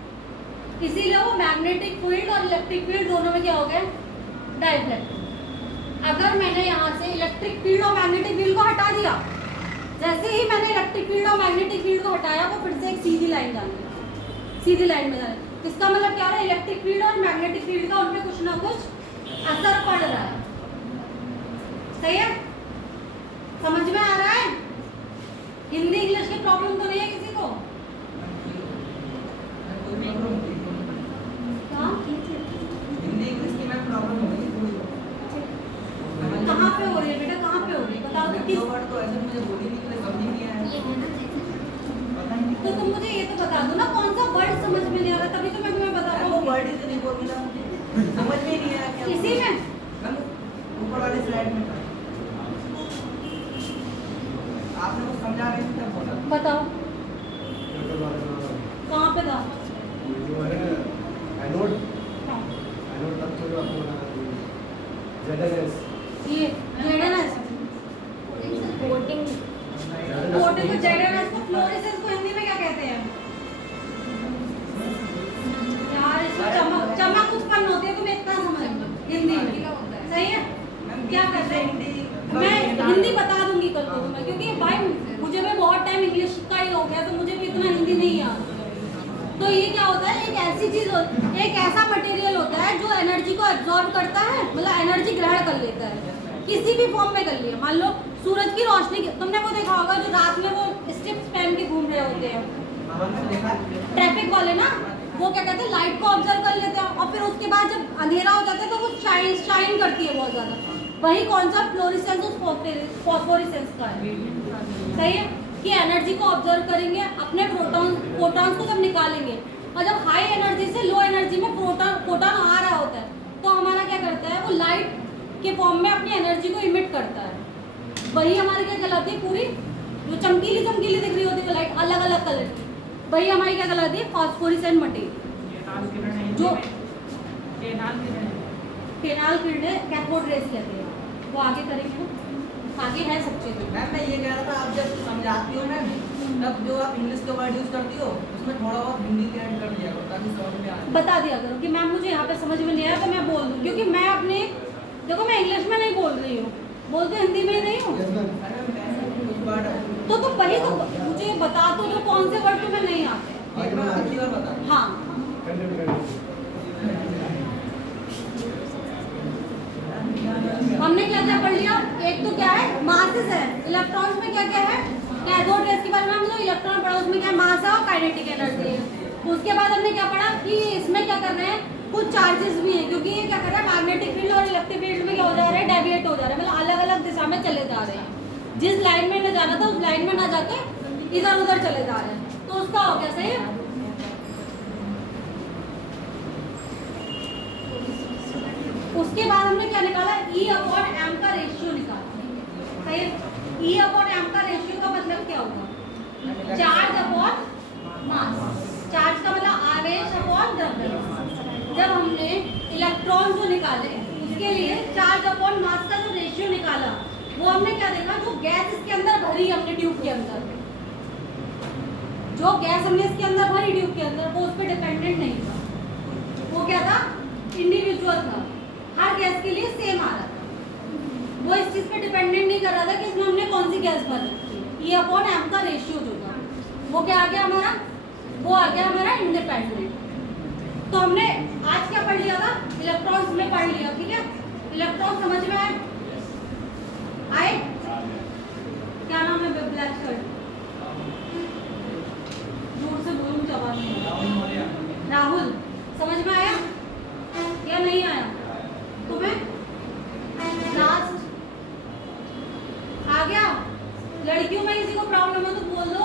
इसीलिए वो मैग्नेटिक फील्ड और इलेक्ट्रिक फील्ड दोनों में क्या हो गए? डाइफ्लेक्ट। अगर मैंने यहाँ से इलेक्ट्रिक फील्ड और मैग्नेटिक फील्ड को हटा दिया, जैसे ही मैंने इलेक्ट्रिक फील्ड और मैग्नेटिक फील्ड को हटाया, वो फिर से एक सीधी लाइन जानी, सीधी लाइन में जानी। इसका मतलब क्या है? इलेक्ट्रिक फील्ड और मैग्नेटिक फील्ड का उनपे कुछ ना कुछ असर पड़ रहा है। सही है, समझ में आ रहा है? हिंदी इंग्लिश की प्रॉब्लम तो नहीं है किसी को? कहाँ पे हो रही है बेटा? कहाँ पे हो रही है बताओ तो। किस तो ऐसे मुझे बोली नहीं, समझ नहीं आया। ये है ना जैसे तो तुम मुझे ये तो बता दो ना कौन सा वर्ड समझ में नहीं आ रहा, तभी तो मैं तुम्हें बता रहा वो हूँ। वर्ड ही तो नहीं बोल मिला मुझे, समझ में ही नहीं आया क्या इसी में मैम ऊपर वाले स्लाइड में था। आपने कुछ समझा नहीं तब बोला। बताओ कहाँ पे था? एनोड हाँ, तब तो जो आपको बताना ZNS ये जेडएनएस कोटिंग को जेडएनएस को फ्लोरेसेंस को हिंदी में क्या कहते हैं यार? इसमें चमक उत्पन्न होती है, तुम्हें इतना समझ हिंदी में सही है? क्या कहते हैं? मैं हिंदी बता दूंगी कल को तुम्हें, क्योंकि भाई मुझे भी बहुत टाइम इंग्लिश का ही हो गया, तो मुझे भी इतना हिंदी नहीं आता। तो ये क्या होता है, एक ऐसी चीज एक ऐसा मटेरियल होता है जो एनर्जी को एब्जॉर्ब करता है, मतलब एनर्जी ग्रहण कर लेता है, किसी भी फॉर्म में कर लिया। मान लो सूरज की रोशनी, तुमने वो देखा होगा जो रात में वो स्ट्रिप्स पहन के घूम रहे होते हैं ट्रैफिक वाले ना, वो क्या कहते हैं लाइट को ऑब्जर्व कर लेते हैं, और फिर उसके बाद जब अंधेरा हो जाता है तो वो शाइन करती है बहुत ज्यादा। वही कॉन्सेप्ट फ्लोरेसेंस और फॉस्फोरेसेंस का है, सही है? कि एनर्जी को ऑब्जर्व करेंगे, अपने प्रोटॉन्स को जब निकालेंगे, और जब हाई एनर्जी से लो एनर्जी में प्रोटॉन आ रहा होता है, तो हमारा क्या करता है, वो लाइट के फॉर्म में अपनी एनर्जी को इमिट करता है। वही हमारी क्या कहलाती है, पूरी जो चमकीली चमकीली दिख रही होती है लाइट अलग अलग कलर की, वही हमारी क्या कहलाती है, फॉस्फोरेसेंट मटेरियल। जो केनाल किरणें कैथोड रेस कहते हैं, वो आगे करेंगे, आगे है सब चीज़ें। मैम मैं ये कह रहा था, आप जब समझाती हो मैम, तब जो आप इंग्लिश के वर्ड यूज करती हो उसमें थोड़ा बहुत हिंदी के ऐड कर दिया करो ताकि समझ में आए। बता दिया करो कि मैम मुझे यहाँ पे समझ में नहीं आया, तो मैं बोल दूँ, क्योंकि मैं अपने देखो मैं इंग्लिश में नहीं बोल रही हूँ, बोलते हिंदी में ही नहीं हूँ। यस मैम अरे मैम कुछ वर्ड तो तुम वही तो मुझे बता दो जो कौन से वर्ड तुम्हें नहीं आते। एक बार अगली बार बता। हाँ, हमने क्या क्या पढ़ लिया? एक तो क्या है, मासेस है, इलेक्ट्रॉन्स में क्या क्या है, कैथोड रेस के बारे में हम लोग इलेक्ट्रॉन पढ़ा, उसमें क्या मास है और काइनेटिक एनर्जी है। उसके बाद हमने क्या पढ़ा कि इसमें क्या कर रहे हैं, कुछ चार्जेस भी हैं, क्योंकि ये क्या कर रहा है, मैग्नेटिक फील्ड और इलेक्ट्रिक फील्ड में क्या हो जा रहा है, डेविएट हो जा रहा है, मतलब अलग अलग दिशा में चले जा रहे हैं। जिस लाइन में न जाना था उस लाइन में ना जाके इधर उधर चले जा रहे हैं, तो उसका हो गया, सही है? उसके बाद हमने क्या निकाला, E/m का रेशियो निकाला, सही है? E/m का रेशियो का मतलब क्या होगा, चार्ज अपॉन मास। चार्ज का मतलब आवेश अपॉन द्रव्यमान। जब हमने इलेक्ट्रॉन जो निकाले उसके लिए चार्ज अपॉन मास का जो रेशियो निकाला, वो हमने क्या देखा, जो गैस इसके अंदर भरी हमने ट्यूब के अंदर, जो गैस हमने इसके अंदर भरी ट्यूब के अंदर, वो उस पर डिपेंडेंट नहीं था, वो क्या था, इंडिविजुअल था, हर गैस के लिए सेम आ रहा था। वो इस चीज पे डिपेंडेंट नहीं कर रहा था कि इसमें हमने कौन सी गैस भर रखी है। E/m का रेशियो जो था वो क्या आ गया हमारा, वो आ गया हमारा इंडिपेंडेंट। तो हमने आज क्या पढ़ लिया था, इलेक्ट्रॉन्स में पढ़ लिया, ठीक है? इलेक्ट्रॉन समझ में आए? क्या नाम है ब्लैक शर्ट, जोर से बोलूं जवाब नहीं, राहुल, समझ में आया या नहीं आया तुम्हें? लास्ट आ गया? लड़कियों में किसी को प्रॉब्लम हो तो बोल दो।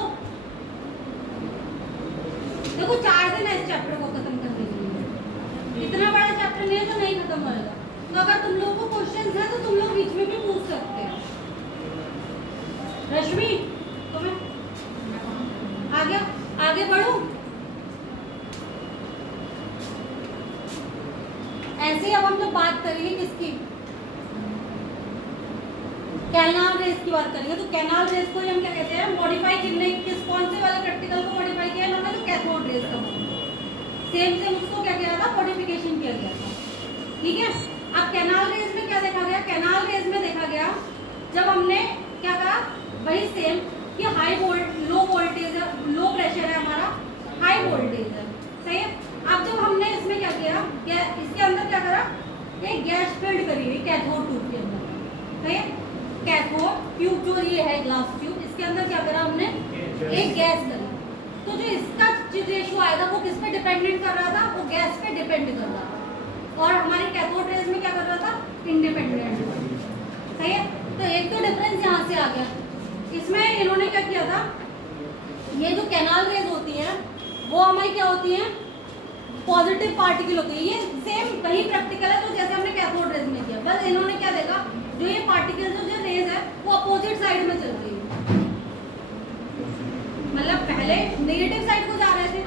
देखो 4 दिन है इस चैप्टर को खत्म करने के लिए, इतना बड़ा चैप्टर नहीं है तो नहीं खत्म होगा। तो अगर तुम लोगों को क्वेश्चंस है तो तुम लोग बीच में भी पूछ सकते हो। रश्मि तुम्हें आ गया, आगे बढ़ो। ऐसे अब हम लोग बात करेंगे किसकी, कैनाल रेस की बात करेंगे। तो कैनाल रेस को हम क्या कहते हैं, मॉडिफाई कितने किस कौन से वाले प्रैक्टिकल को मॉडिफाई किया इन्होंने, तो कैथोड रेस का सेम उसको क्या किया था, मॉडिफिकेशन किया गया था, ठीक है? अब कैनाल रेस में क्या देखा गया, कैनाल रेस में देखा गया जब हमने क्या कहा, वही सेम कि लो वोल्टेज है, लो प्रेशर है हमारा, हाई वोल्टेज है, सही है? अब जब हमने इसमें क्या किया, इसके अंदर क्या करा, एक गैस फील्ड करी हुई कैथोड ट्यूब के अंदर, सही है? कैथोड ट्यूब जो ये है ग्लास ट्यूब, इसके अंदर क्या करा हमने, एक गैस करी। तो जो इसका रेशियो आएगा वो किस पे डिपेंडेंट कर रहा था, वो गैस पे डिपेंड कर रहा था, और हमारे कैथोड रेस में क्या कर रहा था, इंडिपेंडेंट, सही है? तो एक तो डिफरेंस यहाँ से आ गया। इसमें इन्होंने क्या किया था, ये जो कैनाल रेज होती वो हमारी क्या होती है, पॉजिटिव पार्टिकल होती है। ये सेम वही प्रैक्टिकल है जो जैसे हमने कैथोड रेज में किया, बस इन्होंने क्या देखा, जो ये पार्टिकल जो रेज है वो अपोजिट साइड में चल रही है, मतलब पहले नेगेटिव साइड को जा रहे थे,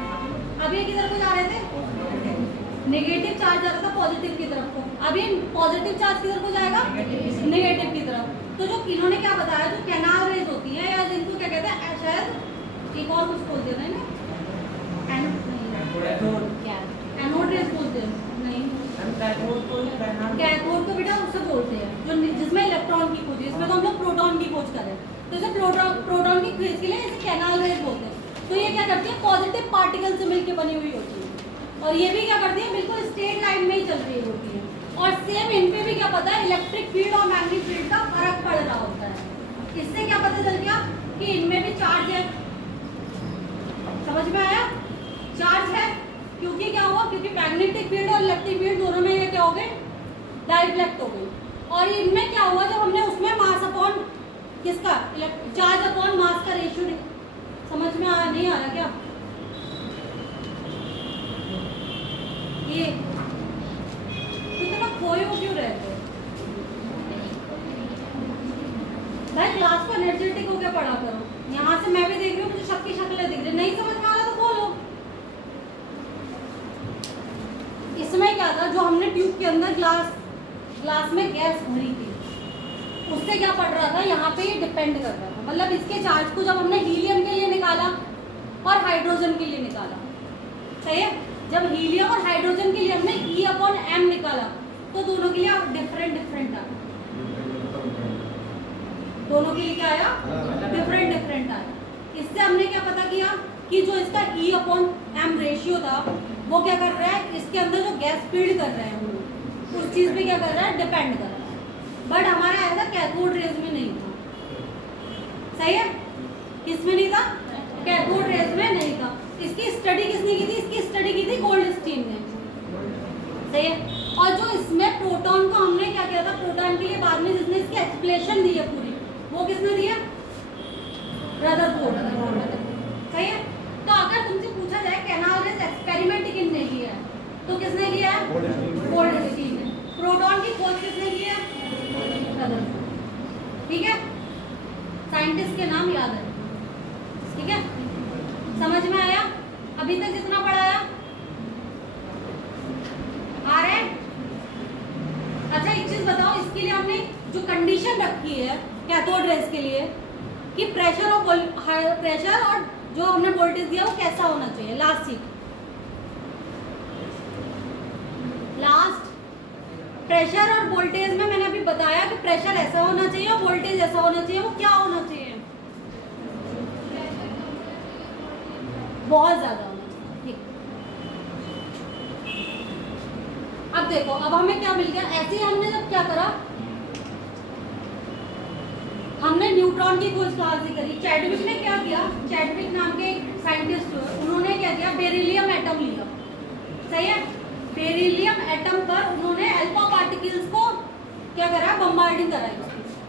अब ये किधर को जा रहे थे, नेगेटिव चार्ज जा रहा था पॉजिटिव की तरफ को, अब ये पॉजिटिव चार्ज किधर को जाएगा, नेगेटिव की तरफ। तो जो इन्होंने क्या बताया, जो कैनाल रेज होती है या जिनको क्या कहते हैं, शायद एक और कुछ बोल देना है ना, एनोड रेज बोलते हैं, नहीं कैथोड तो बेटा उससे बोलते हैं जो जिसमें इलेक्ट्रॉन की खोज है, इसमें तो हम लोग प्रोटॉन की खोज करें, तो इसे प्रोटॉन की खोज के लिए इसे कैनाल रेज बोलते हैं। तो ये क्या करती है, पॉजिटिव पार्टिकल से मिलकर बनी हुई होती है, और ये भी क्या करती है, बिल्कुल स्ट्रेट लाइन में ही चल रही होती है। और सेम इन पे भी क्या पता है, इलेक्ट्रिक फील्ड और मैग्नेटिक फील्ड का फर्क पड़ रहा होता है। इससे क्या पता चल गया कि इनमें भी चार्ज है, समझ में आया, चार्ज है, क्योंकि क्या हुआ, क्योंकि मैग्नेटिक फील्ड और इलेक्ट्रिक फील्ड दोनों में ये क्या हो गए, डाइफ्लेक्ट हो गई। और इनमें क्या हुआ, जब हमने उसमें मास अपॉन किसका, चार्ज अपॉन मास का रेशियो, समझ में आया, नहीं आ रहा क्या, ये इतना खोए हो क्यों रहते हो भाई, क्लास को एनर्जेटिक होकर पढ़ा करो। यहाँ से मैं भी देख रही हूँ, मुझे सबकी शक्लें दिख रही, नहीं समझ में आ रहा तो बोलो। इसमें क्या था, जो हमने ट्यूब के अंदर ग्लास में गैस भरी थी, उससे क्या पड़ रहा था, यहाँ पे ये डिपेंड कर रहा था, मतलब इसके चार्ज को जब हमने हीलियम के लिए निकाला और हाइड्रोजन के लिए निकाला, सही है, जब हीलियम और हाइड्रोजन के लिए हमने E/m निकाला, तो दोनों के लिए डिफरेंट आया, दोनों के लिए क्या आया, डिफरेंट आया। इससे हमने क्या पता किया कि जो इसका E/m रेशियो था, वो क्या कर रहा है, इसके अंदर जो गैस फील्ड कर रहे हैं वो उस चीज़ पे क्या कर रहा है, डिपेंड कर रहा है। बट हमारा ऐसा कैथोड रेज में नहीं था, सही है, किसमें नहीं था, कैथोड रेज में नहीं था। इसकी स्टडी किसने की थी, इसकी स्टडी की थी गोल्डस्टीन ने, सही है। और जो इसमें प्रोटॉन को हमने क्या किया था, प्रोटॉन के लिए बाद में जिसने इसकी एक्सप्लेनेशन दी है पूरी, वो किसने दिया, रदरफोर्ड, सही है। तो अगर तुमसे पूछा जाए कैनाल रेज एक्सपेरिमेंट किसने किया है, तो किसने किया है, गोल्डस्टीन ने। प्रोटॉन की खोज किसने की है, रदरफोर्ड, ठीक है, साइंटिस्ट के नाम याद है, ठीक है, समझ में आया अभी तक जितना पढ़ाया, आ रहा है। अच्छा एक चीज बताओ, इसके लिए हमने जो कंडीशन रखी है कैथोड रेज के लिए कि प्रेशर और जो हमने वोल्टेज दिया वो कैसा होना चाहिए, लास्ट प्रेशर और वोल्टेज में मैंने अभी बताया कि प्रेशर ऐसा होना चाहिए और वोल्टेज ऐसा होना चाहिए, वो क्या होना चाहिए, बहुत ज्यादा होना चाहिए, ठीक। अब देखो, अब हमें क्या मिल गया, ऐसे ही हमने जब क्या करा, हमने न्यूट्रॉन की खोज कहाँ से करी, चैडविक ने क्या किया, चैडविक नाम के एक साइंटिस्ट हुए, उन्होंने क्या किया, बेरिलियम एटम लिया, सही है, बेरिलियम एटम पर उन्होंने अल्फा पार्टिकल्स को क्या करा, बम्बार्डिंग कराई।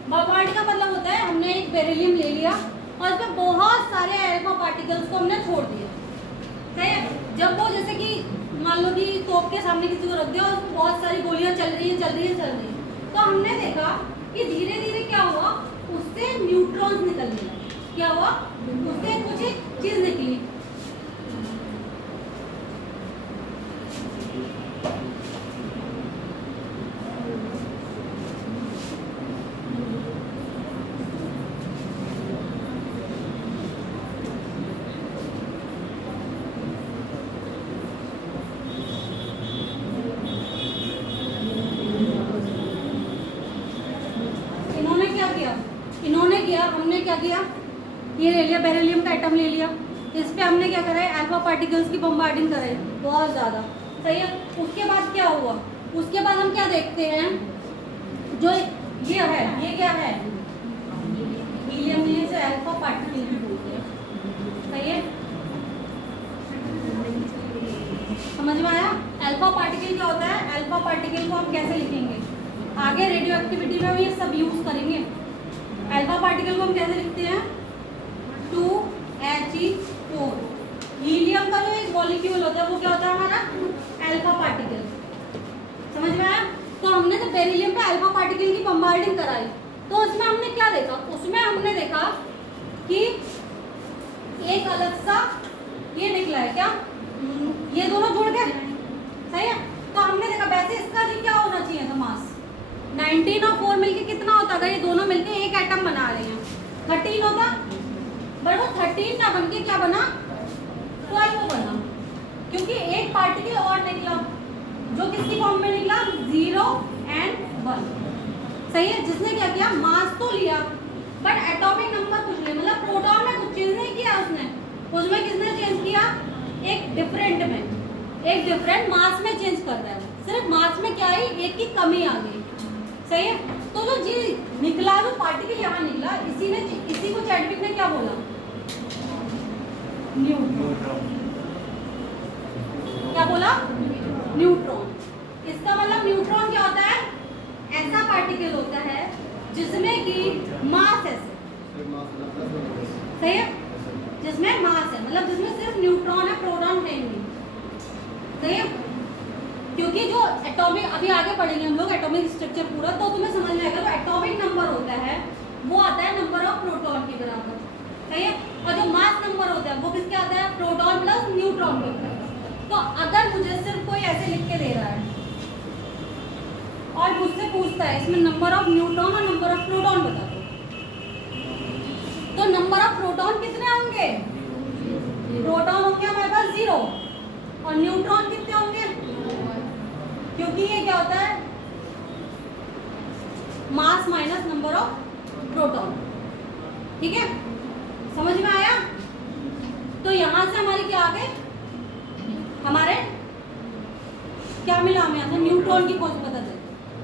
बम्बार्डिंग का मतलब होता है हमने एक बेरिलियम ले लिया और इसमें बहुत सारे अल्फा पार्टिकल्स को हमने छोड़ दिया, सही है। जब वो जैसे कि मान लो कि तोप के सामने किसी को रख दिया और उसमें बहुत सारी गोलियां चल रही है, तो हमने देखा कि धीरे धीरे क्या हुआ, उससे न्यूट्रॉन्स निकलने लगे, क्या हुआ, उससे कुछ एक चीज निकली, हमने क्या किया, ये ले लिया, बेरिलियम का एटम ले लिया, इस पे हमने क्या करा है, अल्फा पार्टिकल्स की बम्बार्डिंग कराई बहुत ज़्यादा, सही है। उसके बाद क्या हुआ, उसके बाद हम क्या देखते हैं, जो ये है, ये क्या है, हीलियम में से अल्फा पार्टिकल भी बोलते हैं, सही है, समझ में आया। अल्फा पार्टिकल क्या होता है, अल्फा पार्टिकल को हम कैसे लिखेंगे, आगे रेडियो एक्टिविटी में हम ये सब यूज करेंगे। अल्फा पार्टिकल को हम कैसे लिखते हैं, 2He4, हीलियम का जो एक मॉलिक्यूल होता है वो क्या होता है हमारा अल्फा पार्टिकल। समझ में आया? तो हमने जब बेरिलियम पे अल्फा पार्टिकल की बम्बार्डिंग कराई तो उसमें हमने क्या देखा? उसमें हमने देखा कि एक अलग सा ये निकला है, क्या ये दोनों जुड़ गए, सही है। तो हमने देखा वैसे इसका जी क्या होना चाहिए था मास 19 और 4 मिलके कितना होता? अगर ये दोनों मिलके एक एटम बना रहे हैं 13 होता, पर वो 13 ना बन के क्या बना 12 बना, क्योंकि एक पार्टिकल और निकला जो किसकी फॉर्म में निकला 0 और 1, सही है। जिसने क्या किया मास तो लिया बट एटॉमिक नंबर कुछ नहीं, मतलब प्रोटॉन में कुछ चेंज नहीं किया उसने, उसमें किसने चेंज किया एक डिफरेंट में, एक डिफरेंट मास में चेंज कर रहा है, सिर्फ मास में क्या है एक की कमी आ गई, सही है। तो जो जी निकला जो पार्टिकल यहाँ निकला इसी को चैडविक ने क्या बोला न्यूट्रॉन, क्या बोला न्यूट्रॉन। इसका मतलब न्यूट्रॉन क्या होता है? ऐसा पार्टिकल होता है जिसमें कि मास है, सही है, जिसमें मास है, मतलब जिसमें सिर्फ न्यूट्रॉन है प्रोटॉन है नहीं, सही है। क्योंकि जो एटॉमिक अभी आगे पढ़ेंगे हम लोग एटॉमिक स्ट्रक्चर पूरा, तो तुम्हें समझ में आएगा जो एटॉमिक नंबर होता है वो आता है नंबर ऑफ प्रोटॉन के बराबर, सही है। और जो मास नंबर होता है वो किसके आता है प्रोटॉन प्लस न्यूट्रॉन के बराबर। तो अगर मुझे सिर्फ कोई ऐसे लिख के दे रहा है और मुझसे पूछता है इसमें नंबर ऑफ न्यूट्रॉन और नंबर ऑफ प्रोटॉन बता दो, तो नंबर ऑफ प्रोटॉन कितने होंगे? प्रोटॉन होंगे हमारे पास 0 और न्यूट्रॉन कितने होंगे? क्योंकि ये क्या होता है मास माइनस नंबर ऑफ प्रोटॉन, ठीक है, समझ में आया? तो यहां से हमारी क्या आ गए, हमारे क्या मिला हमें यहाँ से न्यूट्रॉन की खोज पता चली।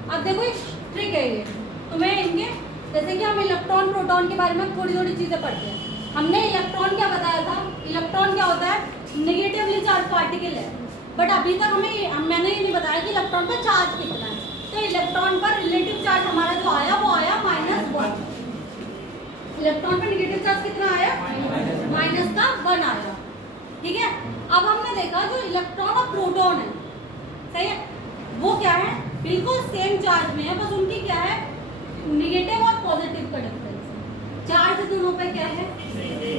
अब देखो एक ट्रिक है ये तुम्हें इनके, जैसे कि हम इलेक्ट्रॉन प्रोटॉन के बारे में थोड़ी थोड़ी चीजें पढ़ते हैं। हमने इलेक्ट्रॉन क्या बताया था? इलेक्ट्रॉन क्या होता है नेगेटिवली चार्ज पार्टिकल है, बट अभी तक मैंने ये नहीं बताया कि इलेक्ट्रॉन पर चार्ज कितना है। तो इलेक्ट्रॉन पर रिलेटिव चार्ज हमारा जो आया वो आया -1, इलेक्ट्रॉन पर नेगेटिव चार्ज कितना आया -1 आया, ठीक है। अब हमने देखा जो इलेक्ट्रॉन और प्रोटॉन है, सही है, वो क्या है बिल्कुल सेम चार्ज में है, बस उनकी क्या है नेगेटिव और पॉजिटिव का डिफरेंस। चार्ज दोनों पे क्या है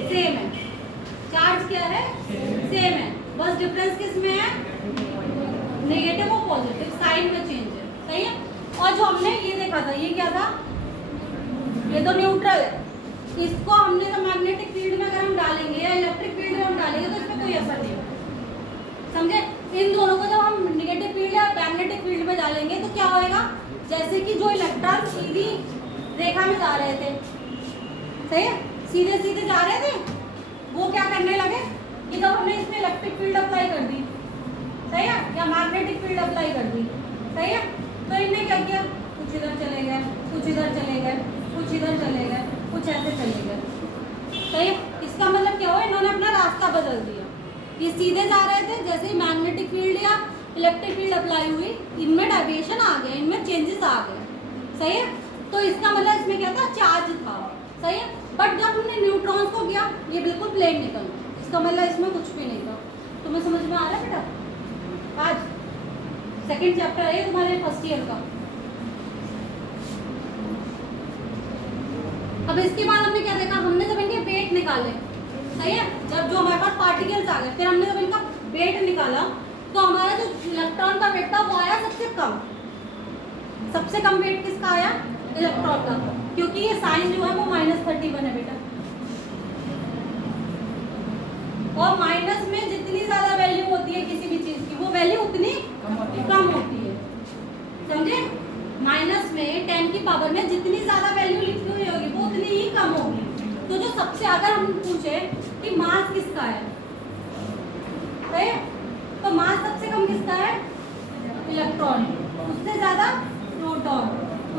सेम है, चार्ज क्या है सेम है, बस डिफरेंस किस में है नेगेटिव और पॉजिटिव साइन में चेंज है, सही है। और जो हमने ये देखा था ये क्या था, ये तो न्यूट्रल है, इसको हमने तो मैग्नेटिक फील्ड में अगर हम डालेंगे या इलेक्ट्रिक फील्ड में हम डालेंगे तो इसमें कोई असर नहीं होगा, समझे। इन दोनों को जब हम नेगेटिव फील्ड या मैग्नेटिक फील्ड में डालेंगे तो क्या होएगा, जैसे कि जो इलेक्ट्रॉन सीधी रेखा में जा रहे थे, सही है, सीधे सीधे जा रहे थे, वो क्या करने लगे कि जब हमने इसमें इलेक्ट्रिक फील्ड अप्लाई कर दी, सही है, या मैग्नेटिक फील्ड अप्लाई कर दी, सही है, तो इन्हें क्या किया कुछ इधर चले गए, कुछ इधर चले गए, कुछ इधर चले गए, कुछ ऐसे चले गए, सही है। इसका मतलब क्या हुआ, इन्होंने अपना रास्ता बदल दिया, ये सीधे जा रहे थे, जैसे ही मैग्नेटिक फील्ड या इलेक्ट्रिक फील्ड अप्लाई हुई इनमें डाइवर्शन आ गए, इनमें चेंजेस आ गए, सही है। तो इसका मतलब इसमें क्या था चार्ज था, सही है। बट जब हमने न्यूट्रॉन्स को किया ये बिल्कुल प्लेन निकल, इसका मतलब इसमें कुछ भी नहीं था। तुम्हें समझ में आ रहा है बेटा? आज सेकंड चैप्टर है तुम्हारे फर्स्ट ईयर का। अब इसके बाद हमने क्या देखा, हमने जब इनके वेट निकाले, सही है, जब जो हमारे पास पार्टिकल्स आ गए फिर हमने जब इनका वेट निकाला तो हमारा जो इलेक्ट्रॉन का वेट था वो आया सबसे कम वेट किसका आया इलेक्ट्रॉन का, क्योंकि ये साइन जो है वो -31 है बेटा, और माइनस में जितनी ज्यादा वैल्यू होती है किसी भी चीज की वो वैल्यू उतनी कम होती है, समझे। माइनस में 10 की पावर में जितनी ज्यादा वैल्यू लिखी हुई होगी वो उतनी ही कम होगी। तो जो सबसे अगर हम पूछे कि मास किसका है, सही है, तो मास सबसे कम किसका है इलेक्ट्रॉन, उससे ज्यादा प्रोटॉन,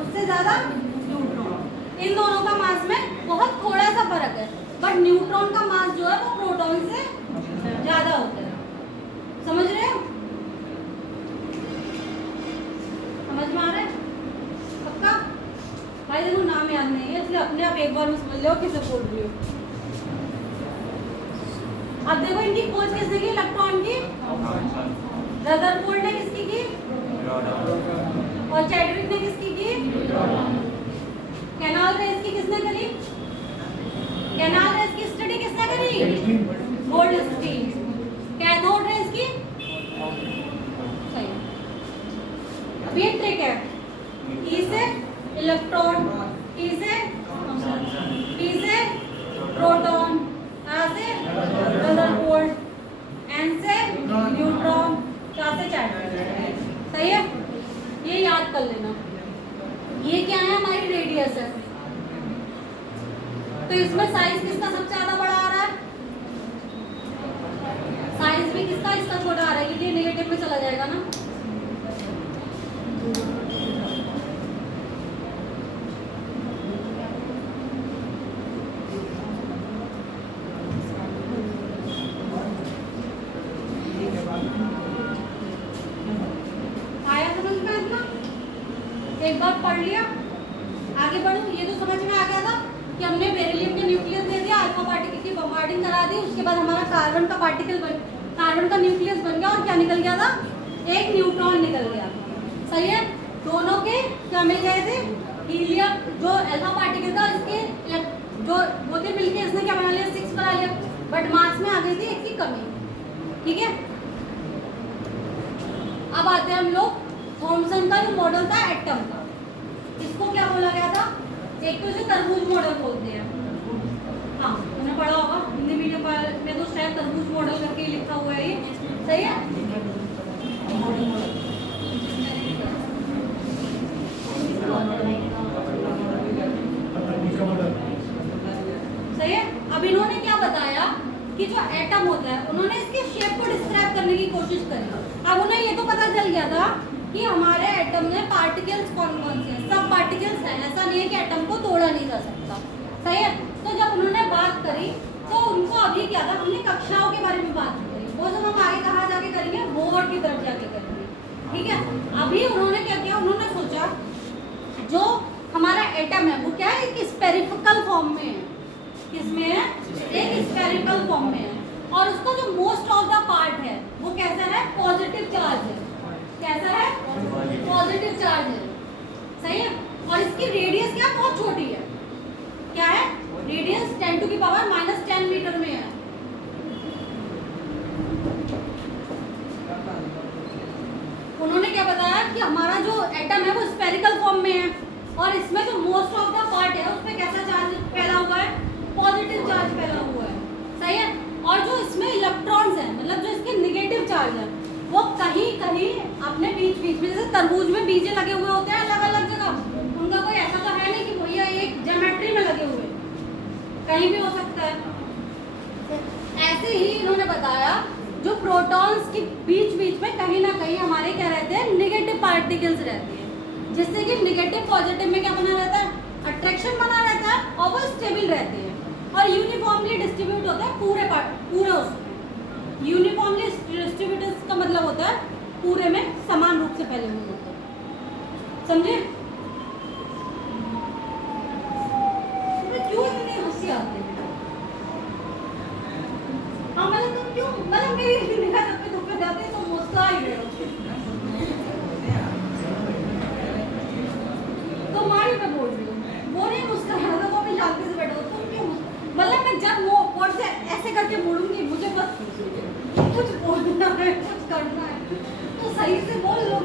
उससे ज्यादा न्यूट्रॉन। इन दोनों का मास में बहुत थोड़ा सा फर्क है, बट न्यूट्रॉन का मास जो है वो प्रोटॉन से ज्यादा होता है, समझ रहे हो? समझ में आ रहा है पक्का? भाई देखो नाम याद नहीं है इसलिए अपने आप एक बार में समझ लो किसे बोल रही हो। अब देखो इनकी खोज किसने की इलेक्ट्रॉन की, रदरफोर्ड ने किसकी की, और चैडविक ने किसकी की, कैनाल रेस की किसने करी, कैनाल रेस की स्टडी किसने करी, गोल्डस्टीन। कैथोड रेस की सही। अब ये ट्रिक है, ई से इलेक्ट्रॉन, ई से पी से प्रोटॉन, आर से रदरफोर्ड, एन से न्यूट्रॉन, चार से चैडविक। सही है, ये याद कर लेना। ये क्या है, हमारी रेडियस है। तो इसमें साइज किसका सबसे ज्यादा बड़ा आ रहा है, साइज भी किसका इसका छोटा आ रहा है, क्योंकि नेगेटिव में चला जाएगा ना। आया समझ में इतना, एक बार पढ़ लिया, आगे बढ़ो। ये तो समझ में आ गया था कि हमने बेरिलियम के न्यूक्लियस दे दिया, अल्फा पार्टिकल की बम्बार्डिंग करा दी, उसके बाद हमारा कार्बन का पार्टिकल कार्बन का न्यूक्लियस बन गया, और क्या निकल गया था, एक न्यूट्रॉन निकल गया। सही है, दोनों के क्या मिल गए थे, हीलियम, जो अल्फा पार्टिकल था इसके जो वो थे मिलके इसने क्या बना लिया, 6 बना लिया, बट मास में आ गई थी एक की कमी। ठीक है, अब आते हैं हम लोग थॉमसन का जो मॉडल था एटम का, इसको क्या बोला गया था, एक तो इसे तरबूज मॉडल बोलते हैं। हाँ, उन्हें पढ़ा होगा हिंदी मीडियम में, तो शायद तरबूज मॉडल करके ही लिखा हुआ है ये। सही है, सही है। अब इन्होंने क्या बताया कि जो एटम होता है, उन्होंने इसके शेप को डिस्क्राइब करने की कोशिश करी। अब उन्हें ये तो पता चल गया था कि हमारे एटम में पार्टिकल्स कौन कौन से हैं, सब पार्टिकल्स हैं, ऐसा नहीं है कि एटम को तोड़ा नहीं जा सकता। सही है, तो जब उन्होंने बात करी तो उनको अभी क्या था, हमने कक्षाओं के बारे में बात करी, वो जब हम आगे कहाँ जाके करेंगे, बोर्ड की तरफ जाके करेंगे। ठीक है, अभी उन्होंने क्या किया, उन्होंने सोचा जो हमारा एटम है वो क्या है, एक स्पेरिफिकल फॉर्म में है। किसमें है, एक स्पेरिकल फॉर्म में है, और उसका जो मोस्ट ऑफ द पार्ट है वो कैसा है, पॉजिटिव चार्ज है। कैसा है, पॉजिटिव चार्ज है। सही है, और इसकी रेडियस क्या, बहुत छोटी है। क्या है, रेडियस 10⁻⁻10 मीटर में है। उन्होंने क्या बताया कि हमारा जो एटम है वो स्पेरिकल फॉर्म में है, और इसमें जो मोस्ट ऑफ द पार्ट है उसमें कैसा चार्ज फैला हुआ है, पॉजिटिव चार्ज फैला हुआ है। सही है, और जो इसमें इलेक्ट्रॉन्स हैं, मतलब जो इसके नेगेटिव चार्ज है, वो कहीं कहीं अपने बीच बीच में, जैसे तरबूज में बीजे लगे हुए होते हैं अलग अलग जगह, उनका कोई ऐसा तो है नहीं कि भैया एक ज्योमेट्री में लगे हुए, कहीं भी हो सकता है। ऐसे ही इन्होंने बताया जो प्रोटॉन्स के बीच बीच में कहीं ना कहीं हमारे क्या रहते हैं, नेगेटिव पार्टिकल्स रहते हैं, जिससे कि नेगेटिव पॉजिटिव में क्या बना रहता है, अट्रैक्शन बना रहता है, और वो स्टेबल रहते हैं, और यूनिफॉर्मली डिस्ट्रीब्यूट होता है पूरे उसमें। यूनिफॉर्मली डिस्ट्रीब्यूटेड का मतलब होता है पूरे में समान रूप से फैले हुए होते हैं। समझे, क्यों इतनी हंसी आती है? हाँ, मतलब तुम क्यों, मतलब मेरी निगाह जब पे धूप पे जाती है तो मुस्कुरा ही रहे हो। तो मारी पे बोल रही हूँ, वो नहीं मुस्कुराना था, वो भी शांति से बैठो। तुम क्यों, मतलब मैं जब वो वर्ड से ऐसे करके बोलूंगी, मुझे बस कुछ बोलना है, कुछ करना है, तो सही से बोल लो।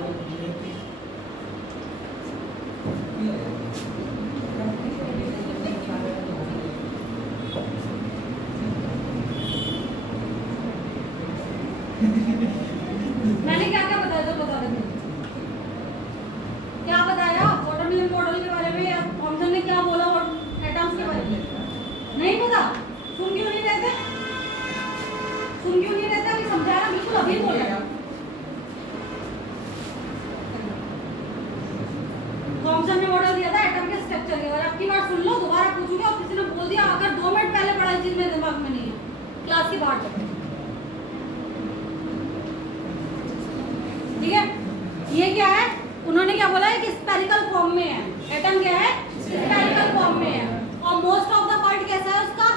मैंने क्या क्या बताया था, बता रहे थे क्या बताया, वाटरमेलन मॉडल के बारे में, या थॉमसन ने क्या बोला एटम्स के बारे में, नहीं पता? सुन क्यों नहीं रहते, सुन क्यों नहीं रहते? अभी समझाया, बिल्कुल अभी बोला। थॉमसन ने मॉडल दिया था एटम के स्ट्रक्चर के बारे में, आपकी बात सुन लो, दोबारा पूछूंगी, और किसी ने बोल दिया अगर 2 मिनट पहले पढ़ाई चीज मेरे दिमाग में नहीं है, क्लास के बाहर चले। ठीक है, ये क्या है, उन्होंने क्या बोला है कि स्पेरिकल फॉर्म में है, एटम क्या है, स्पेरिकल फॉर्म में है, और मोस्ट ऑफ द पार्ट कैसा है उसका,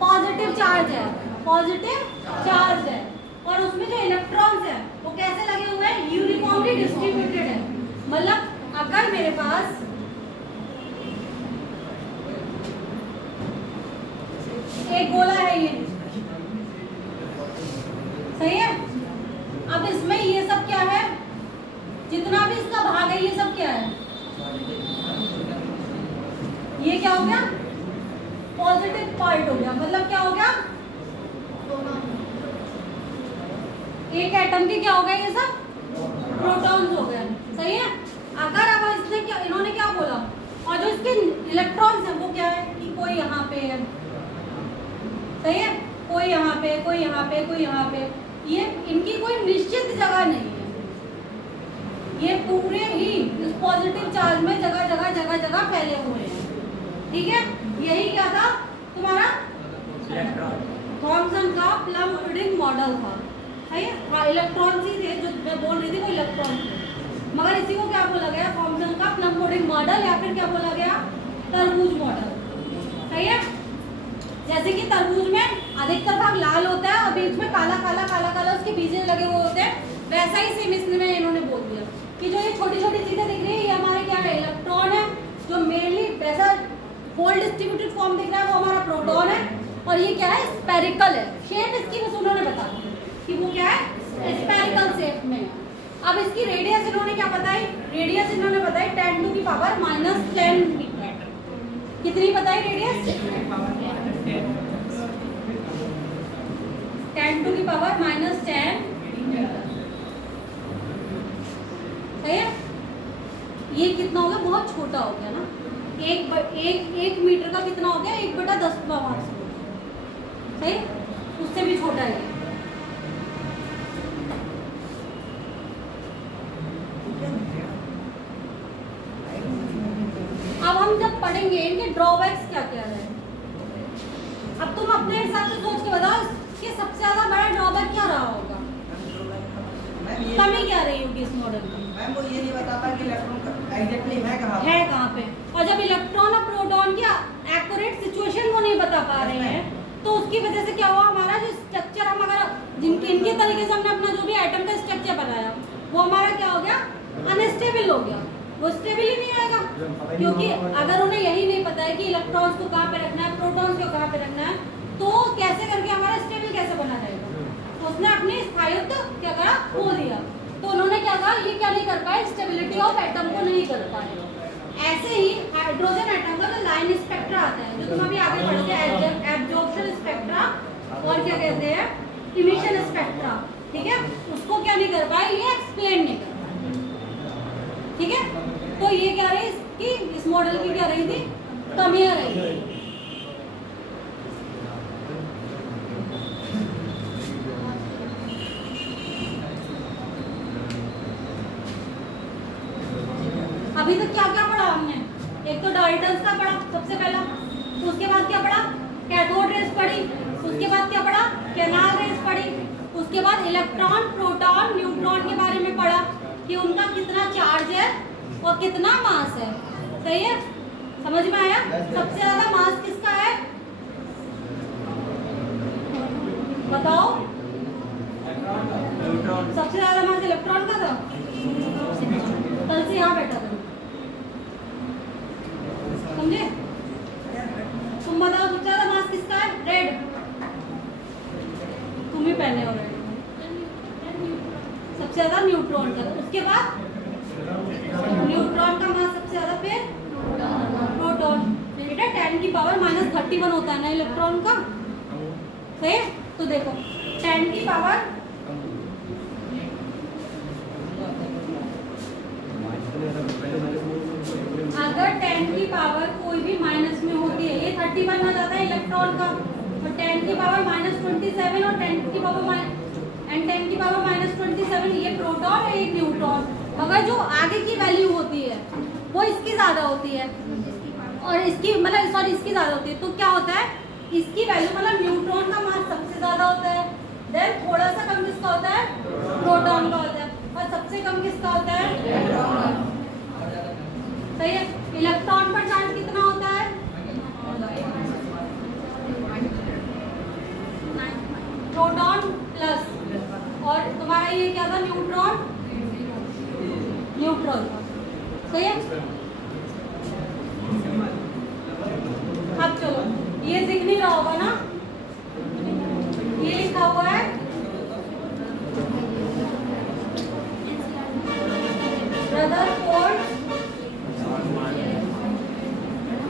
पॉजिटिव चार्ज है, पॉजिटिव चार्ज है, और उसमें जो इलेक्ट्रॉन्स है वो कैसे लगे हुए हैं, यूनिफॉर्मली डिस्ट्रीब्यूटेड है। मतलब अगर मेरे पास एक गोला है, ये सही है, अब इसमें ये सब क्या है, जितना भी इसका भाग है ये सब क्या है, ये क्या हो गया, पॉजिटिव पार्ट हो गया। मतलब क्या हो गया, एक एटम के क्या हो गए ये सब, प्रोटॉन्स हो गए, सही है। अगर अब इसने क्या, इन्होंने क्या बोला, और जो इसके इलेक्ट्रॉन्स हैं वो क्या है कि कोई यहाँ पे है, सही है, कोई यहाँ पे, कोई यहाँ पे, कोई यहाँ पे, ये इनकी कोई निश्चित जगह नहीं है, ये पूरे ही इस पॉजिटिव चार्ज में जगह जगह जगह जगह फैले हुए हैं, ठीक है। यही क्या था तुम्हारा थॉमसन का प्लम पुडिंग मॉडल था, सही है। हाँ, इलेक्ट्रॉन्स ही थे जो मैं बोल रही थी, वो इलेक्ट्रॉन थे, मगर इसी को क्या बोला गया, थॉमसन का प्लम पुडिंग मॉडल, या फिर क्या बोला गया, तरबूज मॉडल, सही है। जैसे कि तरबूज में अधिकतर भाग लाल होता है और बीच में काला काला काला काला उसके बीजे लगे हुए होते हैं, वैसा ही सेम इसमें इन्होंने बोल दिया कि जो ये छोटी छोटी चीजें दिख रही है ये हमारे क्या है, इलेक्ट्रॉन है, जो मेनली वैसा होल डिस्ट्रीब्यूटेड फॉर्म दिख रहा है वो हमारा प्रोटॉन है, और ये क्या है, स्पेरिकल है, शेप इसकी बस उन्होंने बता दी कि वो क्या है, स्पेरिकल शेप में है। अब इसकी रेडियस इन्होंने क्या बताई, रेडियस इन्होंने बताई 10 टू दी पावर -10 मीटर। कितनी बताई radius, 10 to the power -10 metre, सही है। ये कितना हो गया, बहुत छोटा हो गया ना, एक मीटर का कितना हो गया, 1/10 पावर, सही, उससे भी छोटा है। अब हम जब पढ़ेंगे इनके ड्रॉबैक्स क्या क्या है, अब तुम अपने हिसाब से सोच के बताओ कि सबसे ज्यादा बड़ा ड्रॉबैक क्या रहा होगा, कमी क्या रही होगी इस मॉडल में। मैम वो ये नहीं बताता कि इलेक्ट्रॉन एग्जैक्टली है कहाँ पे, और जब इलेक्ट्रॉन और प्रोटॉन की एक्यूरेट सिचुएशन को नहीं बता पा रहे हैं तो उसकी वजह से क्या हुआ, हमारा जो स्ट्रक्चर हम अगर इनके तरीके से हमने अपना जो भी एटम का स्ट्रक्चर बनाया वो हमारा क्या हो गया, अनस्टेबल हो गया, वो स्टेबल ही नहीं आएगा, क्योंकि अगर उन्हें यही नहीं पता है कि इलेक्ट्रॉन्स को कहाँ पे रखना है, प्रोटॉन्स को कहाँ पे रखना है, तो कैसे करके हमारा स्टेबल कैसे बना रहेगा। तो उसने अपनी स्थायित्व क्या करा, खो दिया। तो उन्होंने क्या कहा, ये क्या नहीं कर पाए, स्टेबिलिटी ऑफ एटम को नहीं कर पाए। ऐसे ही हाइड्रोजन एटम का जो लाइन स्पेक्ट्रा आता है, जो तुम अभी आगे पढ़ोगे, एब्जॉर्प्शन स्पेक्ट्रा और क्या कहते हैं, इमिशन स्पेक्ट्रा, ठीक है, उसको क्या नहीं कर पाए, ये एक्सप्लेन नहीं कर पाए, ठीक है। तो ये क्या रही इसकी, इस मॉडल की क्या रही थी, कमियां रही। अभी तक क्या क्या पढ़ा हमने, एक तो डाल्टन्स का पढ़ा सबसे पहला, उसके बाद क्या पढ़ा, कैथोड रेस पढ़ी, उसके बाद क्या पढ़ा, कैनाल रेस पढ़ी, उसके बाद इलेक्ट्रॉन, प्रोटॉन, न्यूट्रॉन के बारे में पढ़ा कि उनका कितना चार्ज है और कितना मास है, सही है, समझ में आया। सबसे ज्यादा मास किसका है, बताओ, सबसे ज्यादा मास इलेक्ट्रॉन का था, कल से यहाँ बैठा था, समझे। तुम बताओ सबसे ज्यादा मास किसका है, रेड, तुम ही पहने हो रेड, सबसे ज्यादा न्यूट्रॉन का, उसके बाद न्यूट्रॉन का मास सबसे ज्यादा, फिर प्रोटॉन, बेटा 10 की पावर -31 होता है ना इलेक्ट्रॉन का, सही है। तो देखो 10 की पावर अगर 10 की पावर कोई भी माइनस में होती है, ये 31 आ जाता है इलेक्ट्रॉन का, और 10 की पावर -27 और 10 की पावर -27 ये प्रोटॉन है, एक न्यूट्रॉन। मगर जो आगे की वैल्यू होती है वो इसकी ज़्यादा होती है, और इसकी मतलब सॉरी इसकी ज़्यादा होती है, तो क्या होता है, इसकी वैल्यू मतलब न्यूट्रॉन का मास सबसे ज़्यादा होता है, देन थोड़ा सा कम किसका होता है, प्रोटॉन का होता है, और सबसे कम किसका होता है, सही है। इलेक्ट्रॉन पर चार्ज कितना होता है, अब चलो, ये दिख नहीं रहा होगा ना, ये लिखा हुआ है Rutherford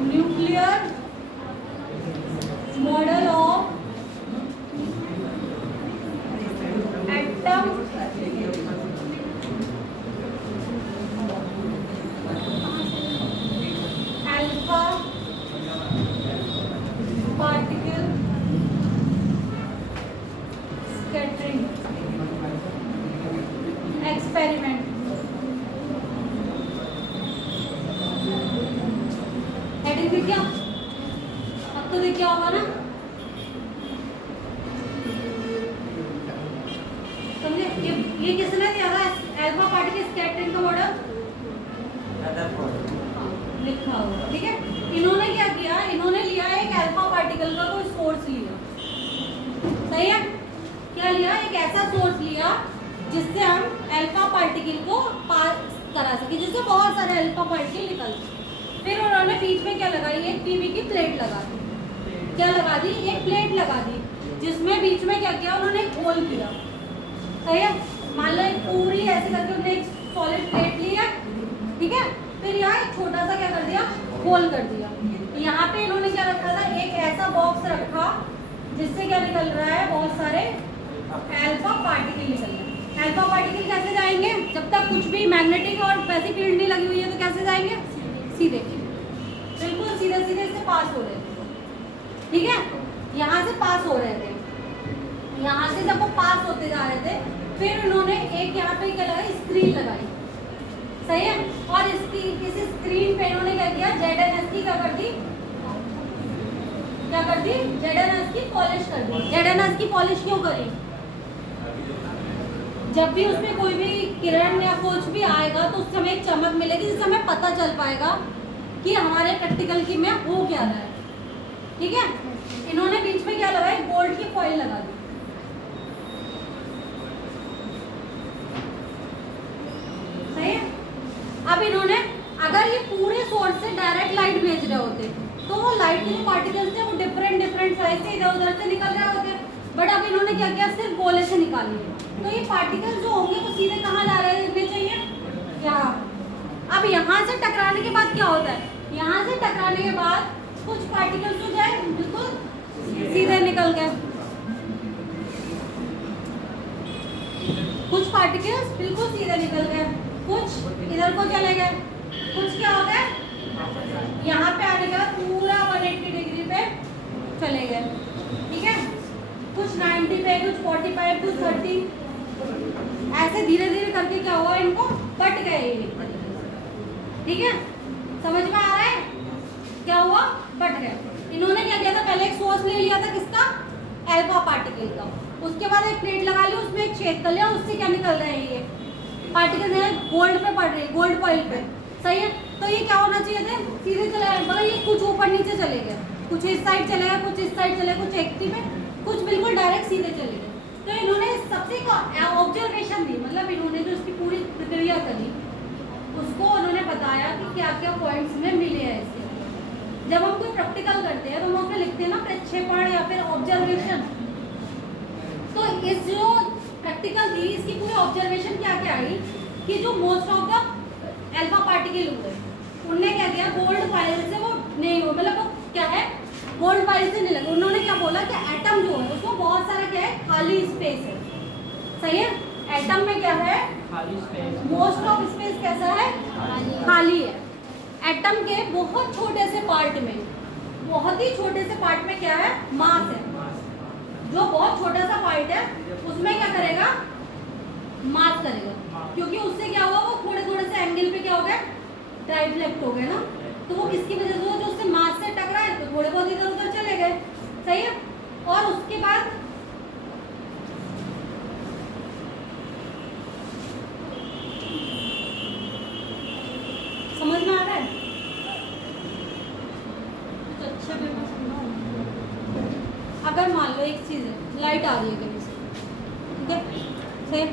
nuclear model of atom alpha particle scattering experiment. Heading दिख गया? अब तो दिख गया होगा ना, समझे? ये किसने दिया था अल्फा पार्टिकल स्कैटरिंग का मॉडल? लिखा हुआ, ठीक है। इन्होंने क्या किया, इन्होंने लिया एक अल्फा पार्टिकल का कोई सोर्स लिया, सही है? क्या लिया? एक ऐसा सोर्स लिया जिससे हम अल्फा पार्टिकल को पास करा सके, जिससे बहुत सारे अल्फा पार्टिकल निकल। फिर उन्होंने बीच में क्या लगाई, एक पीवी की प्लेट लगा दी। क्या लगा दी? एक प्लेट लगा दी, जिसमें बीच में क्या किया, उन्होंने एक होल किया, सही है? मान लो एक पूरी ऐसे करके उन्होंने एक सॉलिड प्लेट ली है, ठीक है। फिर यहाँ एक छोटा सा क्या कर दिया, होल कर दिया। यहाँ पे इन्होंने क्या रखा था, एक ऐसा बॉक्स रखा जिससे क्या निकल रहा है, बहुत सारे अल्फा पार्टिकल निकल रहे हैं। अल्फा पार्टिकल कैसे जाएंगे, जब तक कुछ भी मैग्नेटिक और वैसी फील्ड नहीं लगी हुई है, तो कैसे जाएंगे? सीधे, बिल्कुल सीधे सीधे से पास हो रहे थे, ठीक है। यहाँ से पास हो रहे थे, यहाँ से जब वो पास होते जा रहे थे, फिर उन्होंने एक यहाँ पे क्या लगाई, स्क्रीन लगाई, सही है। और इस स्क्रीन पे इन्होंने क्या किया, ZNS की क्या कर दी, ZNS की पॉलिश कर दी। ZNS की पॉलिश क्यों करी? जब भी उसमें कोई भी किरण या कुछ भी आएगा तो उस समय एक चमक मिलेगी, जिससे हमें पता चल पाएगा कि हमारे प्रैक्टिकल की में हो क्या रहा है, ठीक है। इन्होंने बीच में क्या लगाया, गोल्ड की फॉइल लगा दी, सही है। अब इन्होंने, अगर ये पूरे सोर्स से डायरेक्ट लाइट भेज रहे होते तो वो लाइट के जो पार्टिकल्स थे वो डिफरेंट साइज से इधर उधर से निकल रहे होते, बट अब इन्होंने क्या किया, सिर्फ गोले से निकाल लिए। तो ये पार्टिकल जो होंगे वो सीधे कहाँ जा रहे चाहिए, यहाँ। अब यहाँ से टकराने के बाद क्या होता है, यहाँ से टकराने के बाद कुछ पार्टिकल्स जो जाए बिल्कुल सीधे निकल गए, कुछ पार्टिकल्स बिल्कुल सीधे निकल गए, कुछ इधर को चले गए, कुछ क्या हो गया, यहाँ पे आने के बाद पूरा 180 डिग्री पे चले गए, ठीक है। कुछ 90 पे, कुछ 45, कुछ 30, ऐसे धीरे धीरे करके क्या हुआ, इनको कट गए ये, ठीक है। समझ में आ रहा है क्या हुआ, कट गए। इन्होंने क्या किया था, पहले एक सोर्स ले लिया था किसका, अल्फा पार्टिकल का, उसके बाद एक प्लेट लगा ली, उसमें एक छेद कर लिया, उससे क्या निकल रहे हैं, ये पार्टिकल है गोल्ड पे पड़ रहे, गोल्ड फॉइल पे, सही है। तो ये क्या होना चाहिए थे, सीधे चले गए, मगर ये कुछ ऊपर नीचे चले गए, कुछ इस साइड चले गए, कुछ इस साइड चले गए, कुछ एक्टिव में, कुछ बिल्कुल डायरेक्ट सीधे चले गए। तो इन्होंने सबसे ऑब्जर्वेशन दी, मतलब इन्होंने जो इसकी पूरी प्रक्रिया करी उसको उन्होंने बताया कि क्या क्या पॉइंट्स में मिले हैं इसके। जब हम कोई प्रैक्टिकल करते हैं तो हम उसमें लिखते हैं ना प्रक्षेपण या फिर ऑब्जर्वेशन। तो इस जो प्रैक्टिकल थी इसकी पूरी ऑब्जर्वेशन क्या क्या आई कि जो most of the alpha particle हुए उनने क्या किया, गोल्ड फाइल से वो नहीं हो, मतलब वो क्या है, गोल्ड फाइल से नहीं लगे। उन्होंने क्या बोला कि एटम जो है उसको बहुत सारा क्या है, खाली स्पेस है, सही है। एटम में क्या है, खाली स्पेस, मोस्ट ऑफ स्पेस कैसा है, खाली है। एटम के बहुत छोटे से पार्ट में, बहुत ही छोटे से पार्ट में क्या है, मास है। जो बहुत छोटा सा पार्ट है उसमें क्या करेगा, मास करेगा, क्योंकि उससे क्या हुआ, वो थोड़े थोड़े से एंगल पे क्या हो गया, डाइफ्लेक्ट हो गए ना। तो वो किसकी वजह से हुआ, जो उससे मास से टकराए तो थोड़े बहुत इधर उधर चले गए, सही है। और उसके बाद समझ में आ रहा है, कुछ अच्छे पे मैं समझाऊं। अगर मान लो एक चीज़ है, लाइट आ रही है कहीं से, ठीक है, सही,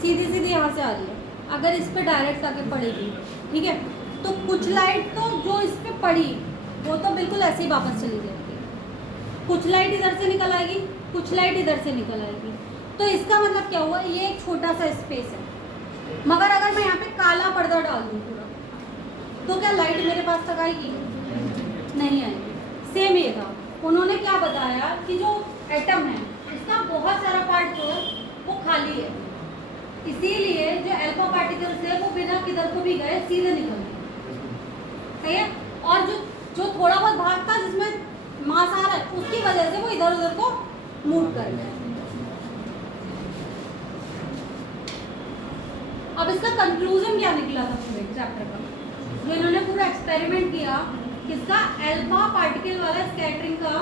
सीधी सीधी यहाँ से आ रही है, अगर इस पे डायरेक्ट आके पड़ेगी ठीक है। तो कुछ लाइट तो जो इस पे पड़ी वो तो बिल्कुल ऐसे ही वापस चली जाएगी, कुछ लाइट इधर से निकल आएगी, कुछ लाइट इधर से निकल आएगी। तो इसका मतलब क्या हुआ, ये एक छोटा सा स्पेस है, मगर अगर मैं यहाँ पे काला पर्दा डाल दूँ पूरा, तो क्या लाइट मेरे पास तक आएगी? नहीं आएगी। सेम ये था, उन्होंने क्या बताया कि जो एटम है इसका बहुत सारा पार्ट जो है वो खाली है, इसीलिए जो अल्फा पार्टिकल्स है वो बिना किधर को भी गए सीधे निकल गए, सही है। और जो थोड़ा बहुत भाग था जिसमें मास आ रहा है, उसकी वजह से वो इधर उधर को मूव कर गए। अब इसका कंक्लूजन क्या निकला था पूरे चैप्टर का, जो इन्होंने पूरा एक्सपेरिमेंट किया, किसका? अल्फा पार्टिकल वाला स्कैटरिंग का,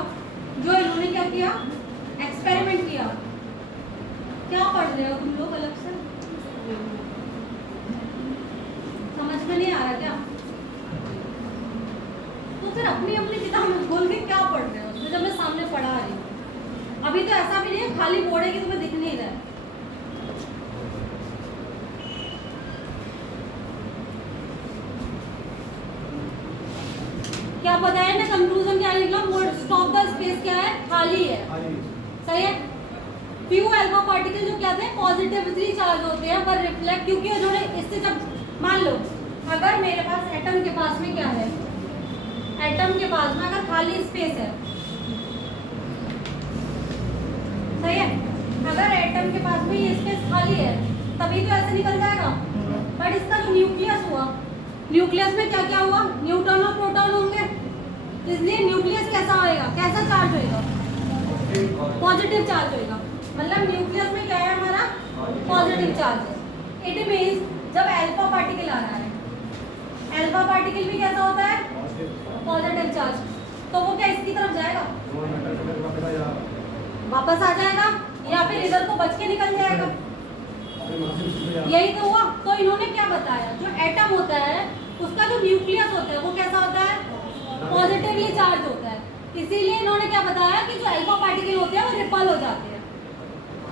जो इन्होंने क्या किया? एक्सपेरिमेंट किया। क्या पढ़ रहे हो तुम लोग अलग से? समझ में नहीं आ रहा क्या? तो फिर अपनी अपनी किताब में खोल के क्या पढ़ रहे हो उसमें, जब मैं सामने पढ़ा रही हूँ। अभी तो ऐसा भी नहीं है खाली बोर्ड है कि तुम्हें दिख नहीं रहा है। क्या बताया ना, कंक्लूजन क्या निकला? मोस्ट ऑफ द स्पेस क्या है? खाली है, सही है। फ्यू अल्फा पार्टिकल जो क्या थे? पॉजिटिवली चार्ज होते हैं पर रिफ्लेक्ट, क्योंकि उन्होंने इससे जब मान लो अगर मेरे पास एटम के पास में क्या है, एटम के पास में अगर खाली स्पेस है, सही है, अगर एटम के पास में ये स्पेस खाली है तभी तो ऐसे निकल जाएगा। बट इसका जो न्यूक्लियस हुआ, न्यूक्लियस में क्या क्या हुआ? न्यूट्रॉन और प्रोटॉन होंगे, इसलिए न्यूक्लियस कैसा होएगा? कैसा चार्ज होएगा? पॉजिटिव चार्ज होएगा। मतलब न्यूक्लियस में क्या है हमारा? पॉजिटिव चार्ज है। इट मीन्स जब अल्फा पार्टिकल आ रहा है, अल्फा पार्टिकल भी कैसा होता है? Positive charge. तो वो क्या इसकी तरफ जाएगा? वापस आ जाएगा, या फिर इधर को बच के निकल जाएगा। यही तो हुआ। तो इन्होंने क्या बताया, जो एटम होता है उसका जो न्यूक्लियस होता है वो कैसा होता है? पॉजिटिवली चार्ज होता है। इसीलिए इन्होंने क्या बताया कि जो अल्फा पार्टिकल होते हैं वो रिपल हो जाते हैं,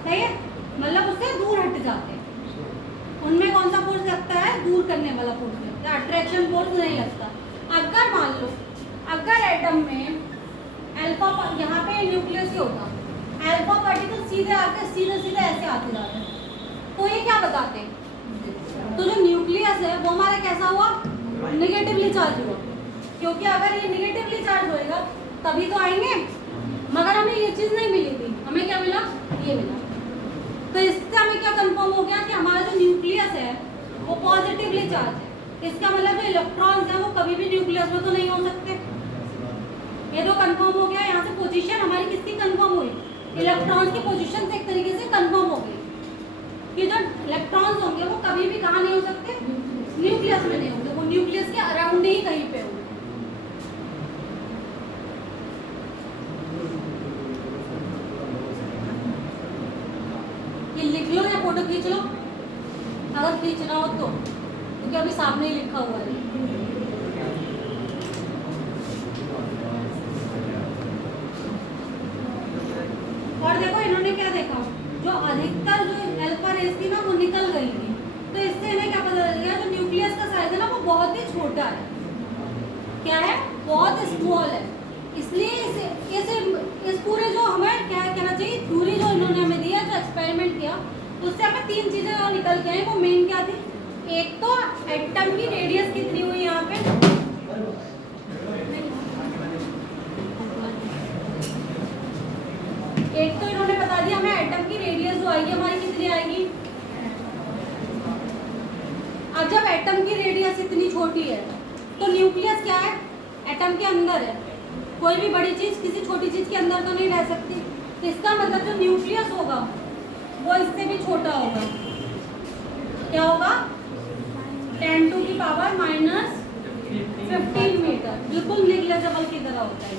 सही है, मतलब उससे दूर हट जाते हैं। उनमें कौन सा फोर्स लगता है? दूर करने वाला फोर्स लगता है, अट्रैक्शन फोर्स नहीं लगता। अगर मान लो अगर एटम में अल्फा, यहाँ पे न्यूक्लियस ही होता, अल्फा पार्टिकल सीधे आके सीधे सीधे ऐसे आते जाते हैं, तो ये क्या बताते हैं? तो जो न्यूक्लियस है वो हमारा कैसा हुआ? निगेटिवली चार्ज हुआ, क्योंकि अगर ये निगेटिवली चार्ज होएगा तभी तो आएंगे। मगर हमें ये चीज़ नहीं मिली थी, हमें क्या मिला? ये मिला। तो इससे हमें क्या कंफर्म हो गया कि हमारा जो न्यूक्लियस है वो पॉजिटिवली चार्ज है। इसका मतलब जो इलेक्ट्रॉन्स हैं वो कभी भी न्यूक्लियस में तो नहीं हो सकते। ये तो कंफर्म हो गया। यहाँ से पोजीशन हमारी किसकी कंफर्म हुई? इलेक्ट्रॉन्स की पोजीशन से एक तरीके से कंफर्म हो गई कि जो इलेक्ट्रॉन्स होंगे वो कभी भी कहाँ नहीं हो सकते? न्यूक्लियस में नहीं होंगे, वो न्यूक्लियस के अराउंड ही कहीं पे होंगे। ये लिख लो या फोटो खींच लो, अगर खींचना हो तो, क्योंकि अभी सामने ही लिखा हुआ है। और देखो इन्होंने क्या देखा, जो अधिकतर जो अल्फा रेस थी ना वो निकल गई थी, तो इससे इन्हें क्या पता चल गया, जो न्यूक्लियस का साइज है ना वो बहुत ही छोटा है। क्या है? बहुत स्मॉल है। इसलिए इस पूरे जो हमें क्या कहना चाहिए, थ्योरी जो इन्होंने हमें दिया, जो एक्सपेरिमेंट किया, उससे हमें तीन चीजें और निकल के आई। वो मेन क्या थी? एक तो एटम की रेडियस कितनी हुई यहाँ पे, एक तो इन्होंने बता दिया हमें एटम की रेडियस जो आएगी हमारी कितनी आएगी। अब जब एटम की रेडियस इतनी छोटी है तो न्यूक्लियस क्या है? एटम के अंदर है। कोई भी बड़ी चीज किसी छोटी चीज के अंदर तो नहीं रह सकती। इसका मतलब जो न्यूक्लियस होगा वो इससे भी छोटा होगा। क्या होगा? 10 टू की पावर माइनस 15 मीटर, बिल्कुल नेग्लिजिबल की तरह होता है,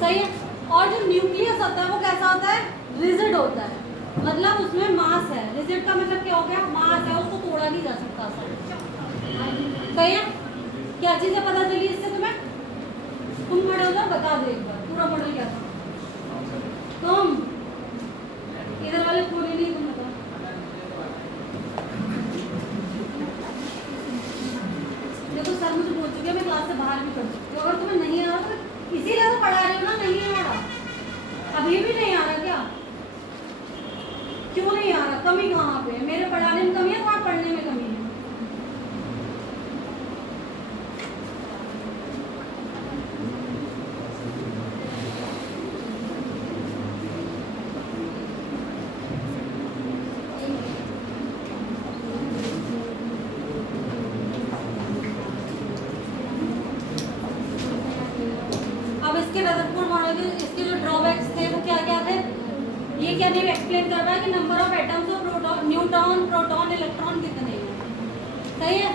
सही है। और जो न्यूक्लियस होता है वो कैसा होता है? रिजिड होता है, मतलब उसमें मास है। रिजिड का मतलब क्या हो गया? मास है, उसको तोड़ा नहीं जा सकता। सही है। क्या चीजें पता चली इससे तुम्हें? तुम बड़े हो जाओ, बता दो एक बार पूरा मॉडल क्या था। तुम इधर वाले पूरी नहीं, तुम बताओ। क्लास से बाहर भी कर सकते हो। अगर तुम्हें नहीं आ रहा तो इसीलिए तो पढ़ा रही हो ना, नहीं आ रहा अभी भी नहीं आ रहा क्या? क्यों नहीं आ रहा? कमी कहाँ पे है? मेरे पढ़ाने में कमी है, तुम्हारे पढ़ने में कमी है? अब इसके रदरफोर्ड मॉडल के इसके जो ड्रॉबैक्स थे वो क्या क्या थे? ये क्या नहीं एक्सप्लेन कर रहा है कि number of atoms of proton, neutron, proton, electron कितने हैं। सही है।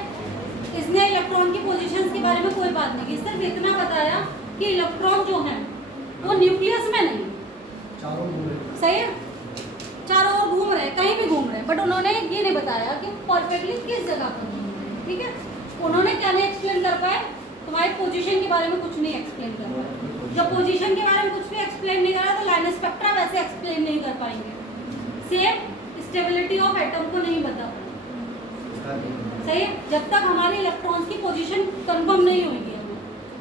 इसने इलेक्ट्रॉन की पोजीशंस के बारे में कोई बात नहीं की, सिर्फ इतना बताया कि इलेक्ट्रॉन जो है वो न्यूक्लियस में नहीं, चारों घूम रहे। सही है, चारों ओर घूम रहे हैं, कहीं भी घूम रहे हैं, बट उन्होंने ये नहीं बताया कि परफेक्टली किस जगह पर घूम रहे हैं। ठीक है। उन्होंने क्या नहीं एक्सप्लेन कर पाए? तुम्हारी पोजीशन के बारे में कुछ नहीं एक्सप्लेन कर पाए। जब पोजीशन के बारे में कुछ भी एक्सप्लेन नहीं करा तो लाइन स्पेक्ट्रा वैसे एक्सप्लेन नहीं कर पाएंगे। सेम स्टेबिलिटी ऑफ एटम को नहीं बता पाए। सही है। जब तक हमारे इलेक्ट्रॉन्स की पोजीशन कंफर्म नहीं होगी हमें,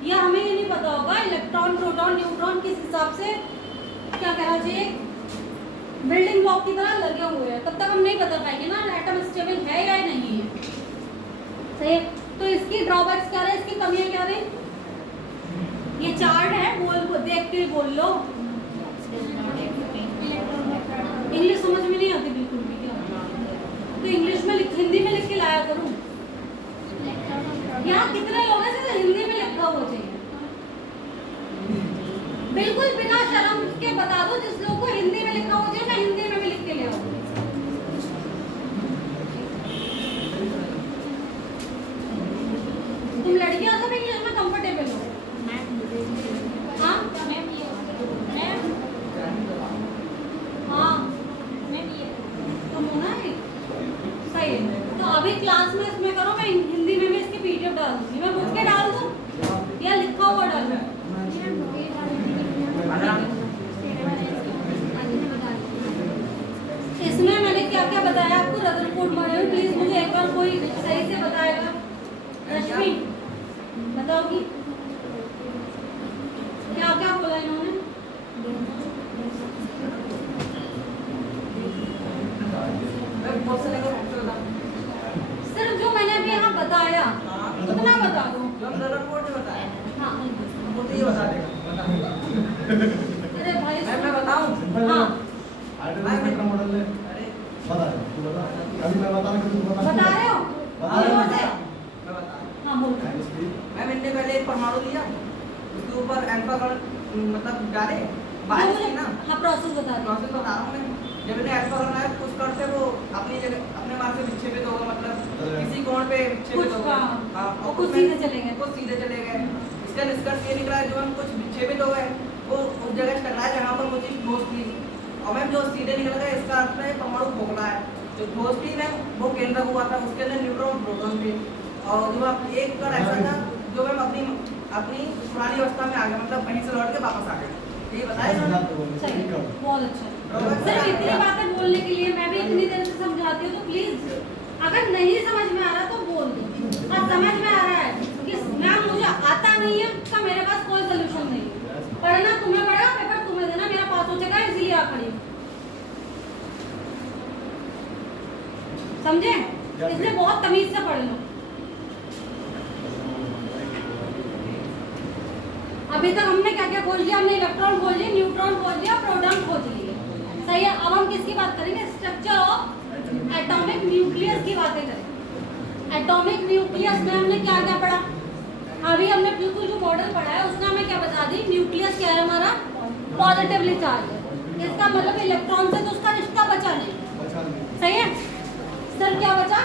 या हमें ये नहीं पता होगा इलेक्ट्रॉन, प्रोटॉन, न्यूट्रॉन किस हिसाब से क्या कहना चाहिए बिल्डिंग ब्लॉक की तरह लगे हुए हैं, तब तक हम नहीं बता पाएंगे ना एटम स्टेबल है या नहीं है। सही है। तो इसकी ड्रॉबैक्स क्या रहे, इसकी कमियां क्या रही? ये चार्ट है, बोल देख के बोल लो। इंग्लिश समझ में नहीं आती बिल्कुल भी क्या, तो इंग्लिश में हिंदी में लिख के लाया करूं। यहाँ कितने लोग हैं जिसे हिंदी में लिखा हुआ चाहिए? बिल्कुल बिना शर्म के बता दो जिस लोग को हिंदी में लिखा हुआ चाहिए, मैं हिंदी में भी लिख के ले आऊँ। तुम लड़कियां सब इंग्लिश में कंफर्टेबल हो? हाँ हाँ तुम हो ना। सही है। तो अभी क्लास में इसमें करो, मैं हिंदी में भी इसकी पीडीएफ डाल दूंगी। मैं पूछ के डाल दूँ या लिखा हुआ डालूं? इसमें मैंने क्या क्या बताया आपको रदरफोर्ड मॉडल? प्लीज मुझे एक बार कोई सही से बताएगा। रश्मि बताओगी क्या क्या बोला इन्होंने? सिर्फ जो मैंने अभी यहाँ बताया उतना बता दो। हाँ ये बता देगा। अरे भाई मैं बताऊं? हाँ मॉडल है। अरे बता दे, तू बता। अभी मैं बता रहा हूँ, तू बता। बता रहे हो? बता रहे हो। जोर से। मैं बता हाँ बोल। मैम इनने पहले एक परमाणु लिया, उसके ऊपर अल्फा कण मतलब डाले बारिश की ना। हाँ प्रोसेस बता दो। प्रोसेस बता रहा हूँ मैं। जब इन्हें अल्फा कण आया कुछ कण से वो अपनी जगह अपने मार्ग से विक्षेपित होगा, मतलब किसी कोण पे विक्षेपित कुछ होगा। हाँ, और कुछ सीधे चले गए। कुछ सीधे चले गए। इसका निष्कर्ष ये निकला है जो हम कुछ विक्षेपित हो गए वो उस जगह टकराए जहाँ पर वो चीज ठोस थी। और मैम जो सीधे निकल गए इसका अर्थ है परमाणु खोखला है। जो ठोस थी मैम वो केंद्रक हुआ था, उसके अंदर न्यूट्रॉन प्रोटॉन थे। और जो आप एक कण ऐसा था जो मैम अपनी पुरानी अवस्था में आ गया, मतलब वहीं से लौट के वापस आ गया। ये बताया सही, बहुत अच्छा। सिर्फ इतनी बातें बोलने के लिए मैं भी इतनी देर से समझाती हूँ, तो प्लीज अगर नहीं समझ में आ रहा तो बोल दो। और समझ में आ रहा है कि मैम मुझे आता नहीं है तो मेरे पास कोई सोल्यूशन नहीं है। पढ़ना तुम्हें पड़ेगा, पेपर तुम्हें देना, मेरा पास हो जाएगा, इसीलिए आप पढ़िए। समझे? इसलिए बहुत तमीज से पढ़ लो। अभी तक हमने क्या क्या खोज लिया? हमने इलेक्ट्रॉन खोज लिया, न्यूट्रॉन खोज लिया, प्रोटॉन खोज लिए। सही है। अब हम किसकी बात करेंगे? स्ट्रक्चर ऑफ एटॉमिक न्यूक्लियस की बातें करें। एटॉमिक न्यूक्लियस में हमने क्या क्या पढ़ा? अभी हमने बिल्कुल जो मॉडल पढ़ा है उसने हमें क्या बता दी? न्यूक्लियस क्या है हमारा? पॉजिटिवली चार्ज है। इसका मतलब इलेक्ट्रॉन से तो उसका रिश्ता बचा नहीं। सही है। सर क्या बचा?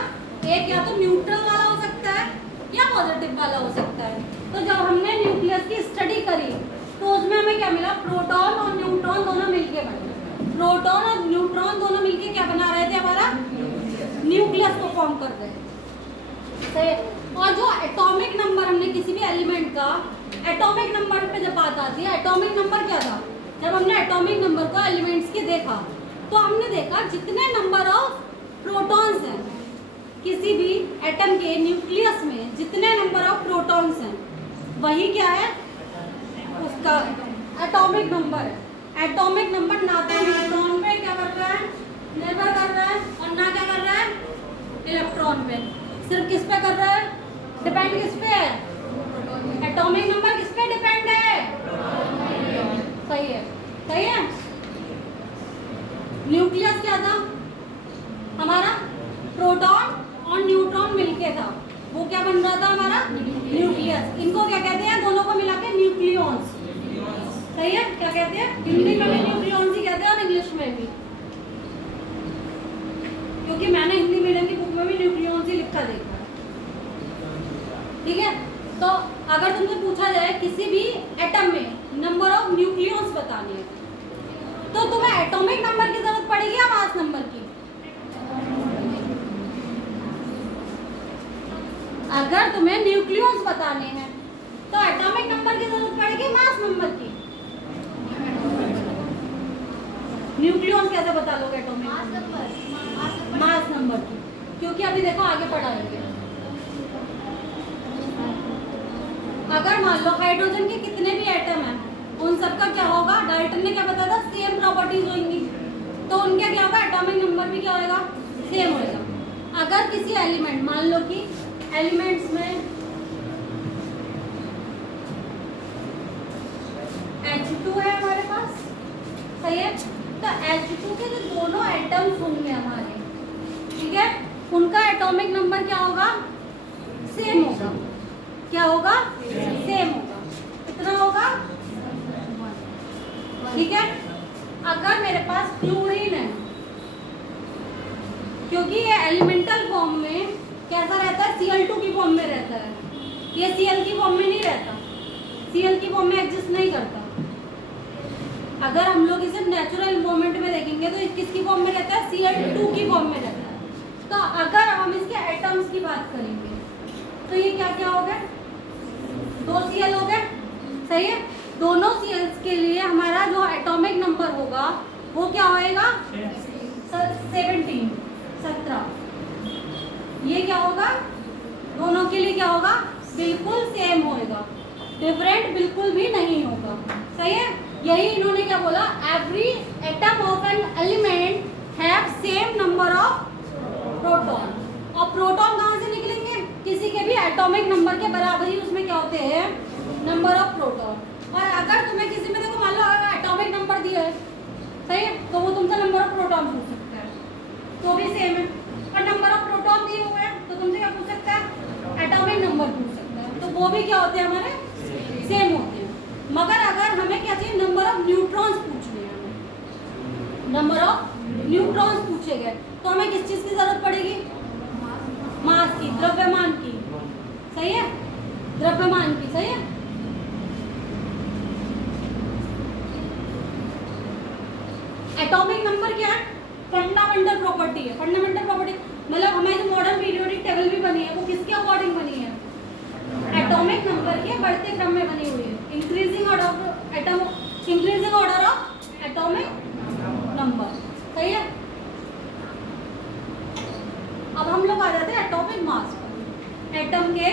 एक या तो न्यूट्रल वाला हो सकता है या पॉजिटिव वाला हो सकता है। तो जब हमने न्यूक्लियस की स्टडी करी तो उसमें हमें क्या मिला? प्रोटॉन और न्यूट्रॉन दोनों मिलके बने। प्रोटॉन और न्यूट्रॉन दोनों मिलके क्या बना रहे थे? हमारा न्यूक्लियस को फॉर्म कर रहे थे। सही। और जो एटॉमिक नंबर हमने किसी भी एलिमेंट का एटॉमिक नंबर पे जब बात आती है, एटॉमिक नंबर क्या था? जब हमने एटॉमिक नंबर को एलिमेंट्स की देखा तो हमने देखा जितने नंबर ऑफ प्रोटॉन्स हैं किसी भी एटम के न्यूक्लियस में, जितने नंबर ऑफ प्रोटॉन्स हैं वही क्या है उसका एटॉमिक नंबर है। एटॉमिक नंबर ना तो न्यूट्रॉन पे क्या कर रहा है, निर्भर कर रहा है, और ना क्या कर रहा है इलेक्ट्रॉन पे। सिर्फ किस पे कर रहा है, डिपेंड किस पे है, एटॉमिक नंबर किस पे डिपेंड है। सही है, सही है। न्यूक्लियस क्या था हमारा, प्रोटॉन और न्यूट्रॉन मिलके था, वो क्या बन रहा था हमारा न्यूक्लियस। इनको क्या कहते हैं, दोनों को मिला के न्यूक्लियॉन्स। सही है, क्या कहते हैं, हिंदी में भी न्यूक्लियॉन्स ही कहते हैं और इंग्लिश में भी, क्योंकि मैंने हिंदी मीडियम की बुक में भी न्यूक्लियॉन्स ही लिखा देखा है। ठीक है, तो अगर तुमसे पूछा जाए किसी भी एटम में नंबर ऑफ न्यूक्लियॉन्स बताने हैं, तो तुम्हें एटॉमिक नंबर की जरूरत पड़ेगी या मास नंबर की। अगर तुम्हें न्यूक्लियॉन्स बताने हैं तो एटॉमिक नंबर की जरूरत पड़ेगी मास नंबर की। न्यूक्लियॉन्स कैसे बता लोगे एटॉमिक नंबर, मास नंबर की, क्योंकि अभी देखो आगे पढ़ाएंगे। अगर मान लो हाइड्रोजन के कितने भी एटम हैं, उन सबका क्या होगा, डाल्टन ने क्या बताया था, सेम प्रॉपर्टीज होंगी, तो उनका क्या होगा, एटॉमिक नंबर भी क्या होगा, सेम होगा। अगर किसी एलिमेंट, मान लो कि एलिमेंट्स में H2 है हमारे पास, सही है, तो H2 के जो दोनों एटम्स होंगे हमारे, ठीक है, उनका एटॉमिक नंबर क्या होगा, सेम होगा। क्या होगा, सेम होगा। कितना होगा, ठीक है। अगर मेरे पास क्लोरीन है, क्योंकि ये एलिमेंटल फॉर्म में कैसा रहता है, Cl2 की फॉर्म में रहता है, ये Cl की फॉर्म में नहीं रहता, Cl की फॉर्म में एग्जिस्ट नहीं करता। अगर हम लोग इसे नेचुरल एनवायरनमेंट में देखेंगे तो ये किसकी फॉर्म में रहता है, Cl2 की फॉर्म में रहता है। तो अगर हम इसके एटम्स की बात करेंगे तो ये क्या क्या हो गए, 2 Cl हो गए, सही है। दोनों Cls के लिए हमारा जो एटॉमिक नंबर होगा वो क्या होएगा, 17। ये क्या होगा, दोनों के लिए क्या होगा, बिल्कुल सेम होएगा, डिफरेंट बिल्कुल भी नहीं होगा, सही है। यही इन्होंने क्या बोला, every atom of an element have same number of proton. और प्रोटॉन कहाँ से निकलेंगे, किसी के भी एटॉमिक नंबर के बराबर ही उसमें क्या होते हैं, नंबर ऑफ प्रोटॉन। और अगर तुम्हें किसी में देखो, मान लो अगर एटॉमिक नंबर दिया है, सही है, तो वो तुमसे नंबर ऑफ प्रोटॉन पूछ सकता है, तो भी सेम है। और नंबर ऑफ प्रोटॉन दिए हुए हैं तो तुमसे क्या पूछ सकता है, एटॉमिक नंबर पूछ सकता है, तो वो भी क्या होते हैं, हमारे सेम होते हैं। मगर अगर हमें क्या चाहिए, नंबर ऑफ न्यूट्रॉन्स पूछने हैं, नंबर ऑफ न्यूट्रॉन्स पूछे गए, तो हमें किस चीज़ की जरूरत पड़ेगी, मास की, द्रव्यमान की, सही है, द्रव्यमान की, सही है। एटॉमिक नंबर क्या है, फंडामेंटल प्रॉपर्टी है। फंडामेंटल प्रॉपर्टी मतलब हमारी जो मॉडर्न पीरियोडिक टेबल भी बनी है वो किसके अकॉर्डिंग बनी है, एटॉमिक नंबर के बढ़ते क्रम में बनी हुई है, increasing order of atom, increasing order of atomic number, सही है। अब हम लोग आ जाते हैं एटॉमिक मास पर, एटम के